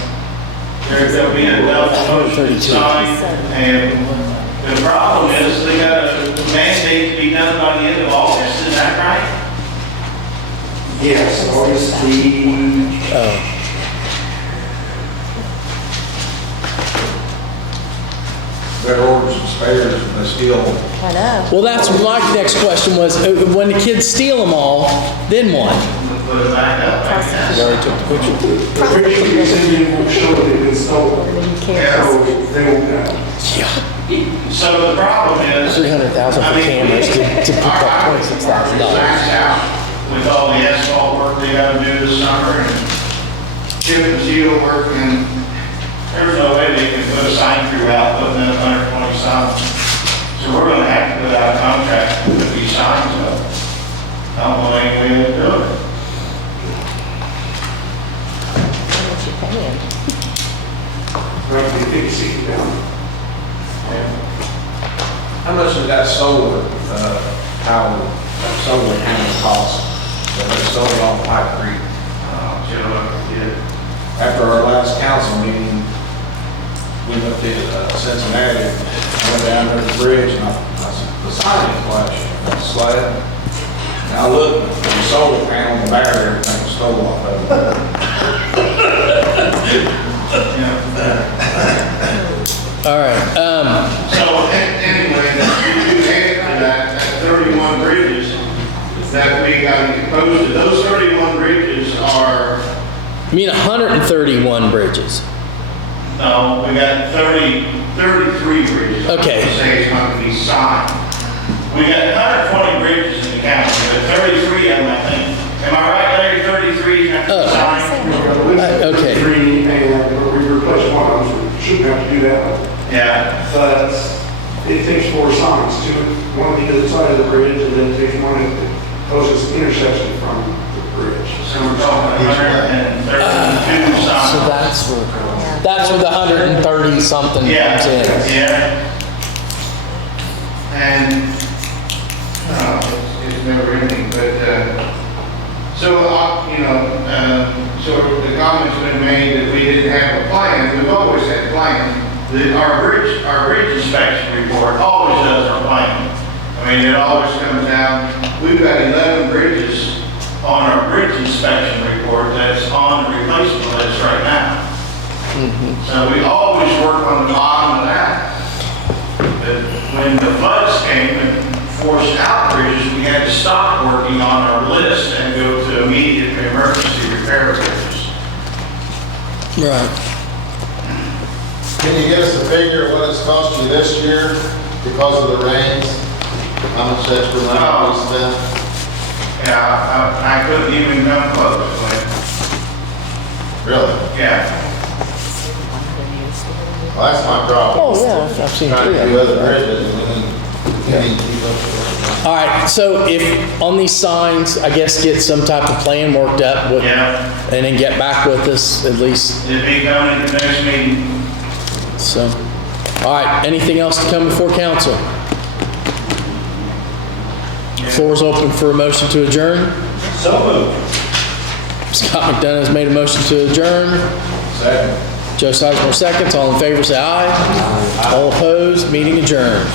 There'll be enough motion sign, and the problem is they got a mandate to be done by the end of August, is that right? Yes, August Their orders and spares, and they still. I know. Well, that's my next question was, when the kids steal them all, then what? Put it back up, I guess. You already took the picture. The picture you send in will show that they've been stolen. So they won't know. So the problem is. 300,000 for cameras to pick up $26,000. With all the asphalt work they gotta do this summer and chip and seal work, and there's no way they can put a sign crew out putting in 120 signs. So we're gonna have to put out a contract to put these signs up. I don't know any way to do it. How much you paying? Roughly 50, down. How much of that solar, power, solar panel cost? That they sold on Pipe Creek. After our last council meeting, we went to Cincinnati, I went down to the bridge, and I said, the sign is flashing, that slab. And I looked, and the solar panel, the battery, everything was stole off of it. All right, So anyway, you add to that 31 bridges that we got posted. Those 31 bridges are. you mean 131 bridges? No, we got 33 bridges. Okay. Say it's going to be signed. We got 120 bridges in the county, but 33 of them, I think. Am I right, Larry? 33 have to be signed? Okay. And we replaced one of them, so we shouldn't have to do that. Yeah. But it takes 4 signs, one on either side of the bridge, and then it takes one at the closest intersection from the bridge. So we're talking 132 signs. So that's where the 130 something Yeah, comes in. yeah. And, it's never ending, but, so the comment's been made that we didn't have a plan. We've always had plans. Our bridge inspection report always does our plan. I mean, it always comes down, we've got 11 bridges on our bridge inspection report that's on the replacement list right now. So we always work on the bottom of that. But when the floods came and forced out bridges, we had to stop working on our list and go to immediate emergency repair bridges. Right. Can you get us a figure of what it's cost you this year because of the rains? How much extra money we spent? Yeah, I couldn't even come close. Really? Yeah. Well, that's my problem. Oh, yeah, I've seen Trying three to of do them. other bridges and we can't keep up with it. All right, so if on these signs, I guess get some type of plan worked up with, and then get back with us at least. It'll be done at the next meeting. So, all right, anything else to come before council? Floor is open for a motion to adjourn. So moved. Scott McDonough has made a motion to adjourn. Second. Joe Sizemore seconds. All in favor say aye. All opposed, meeting adjourned.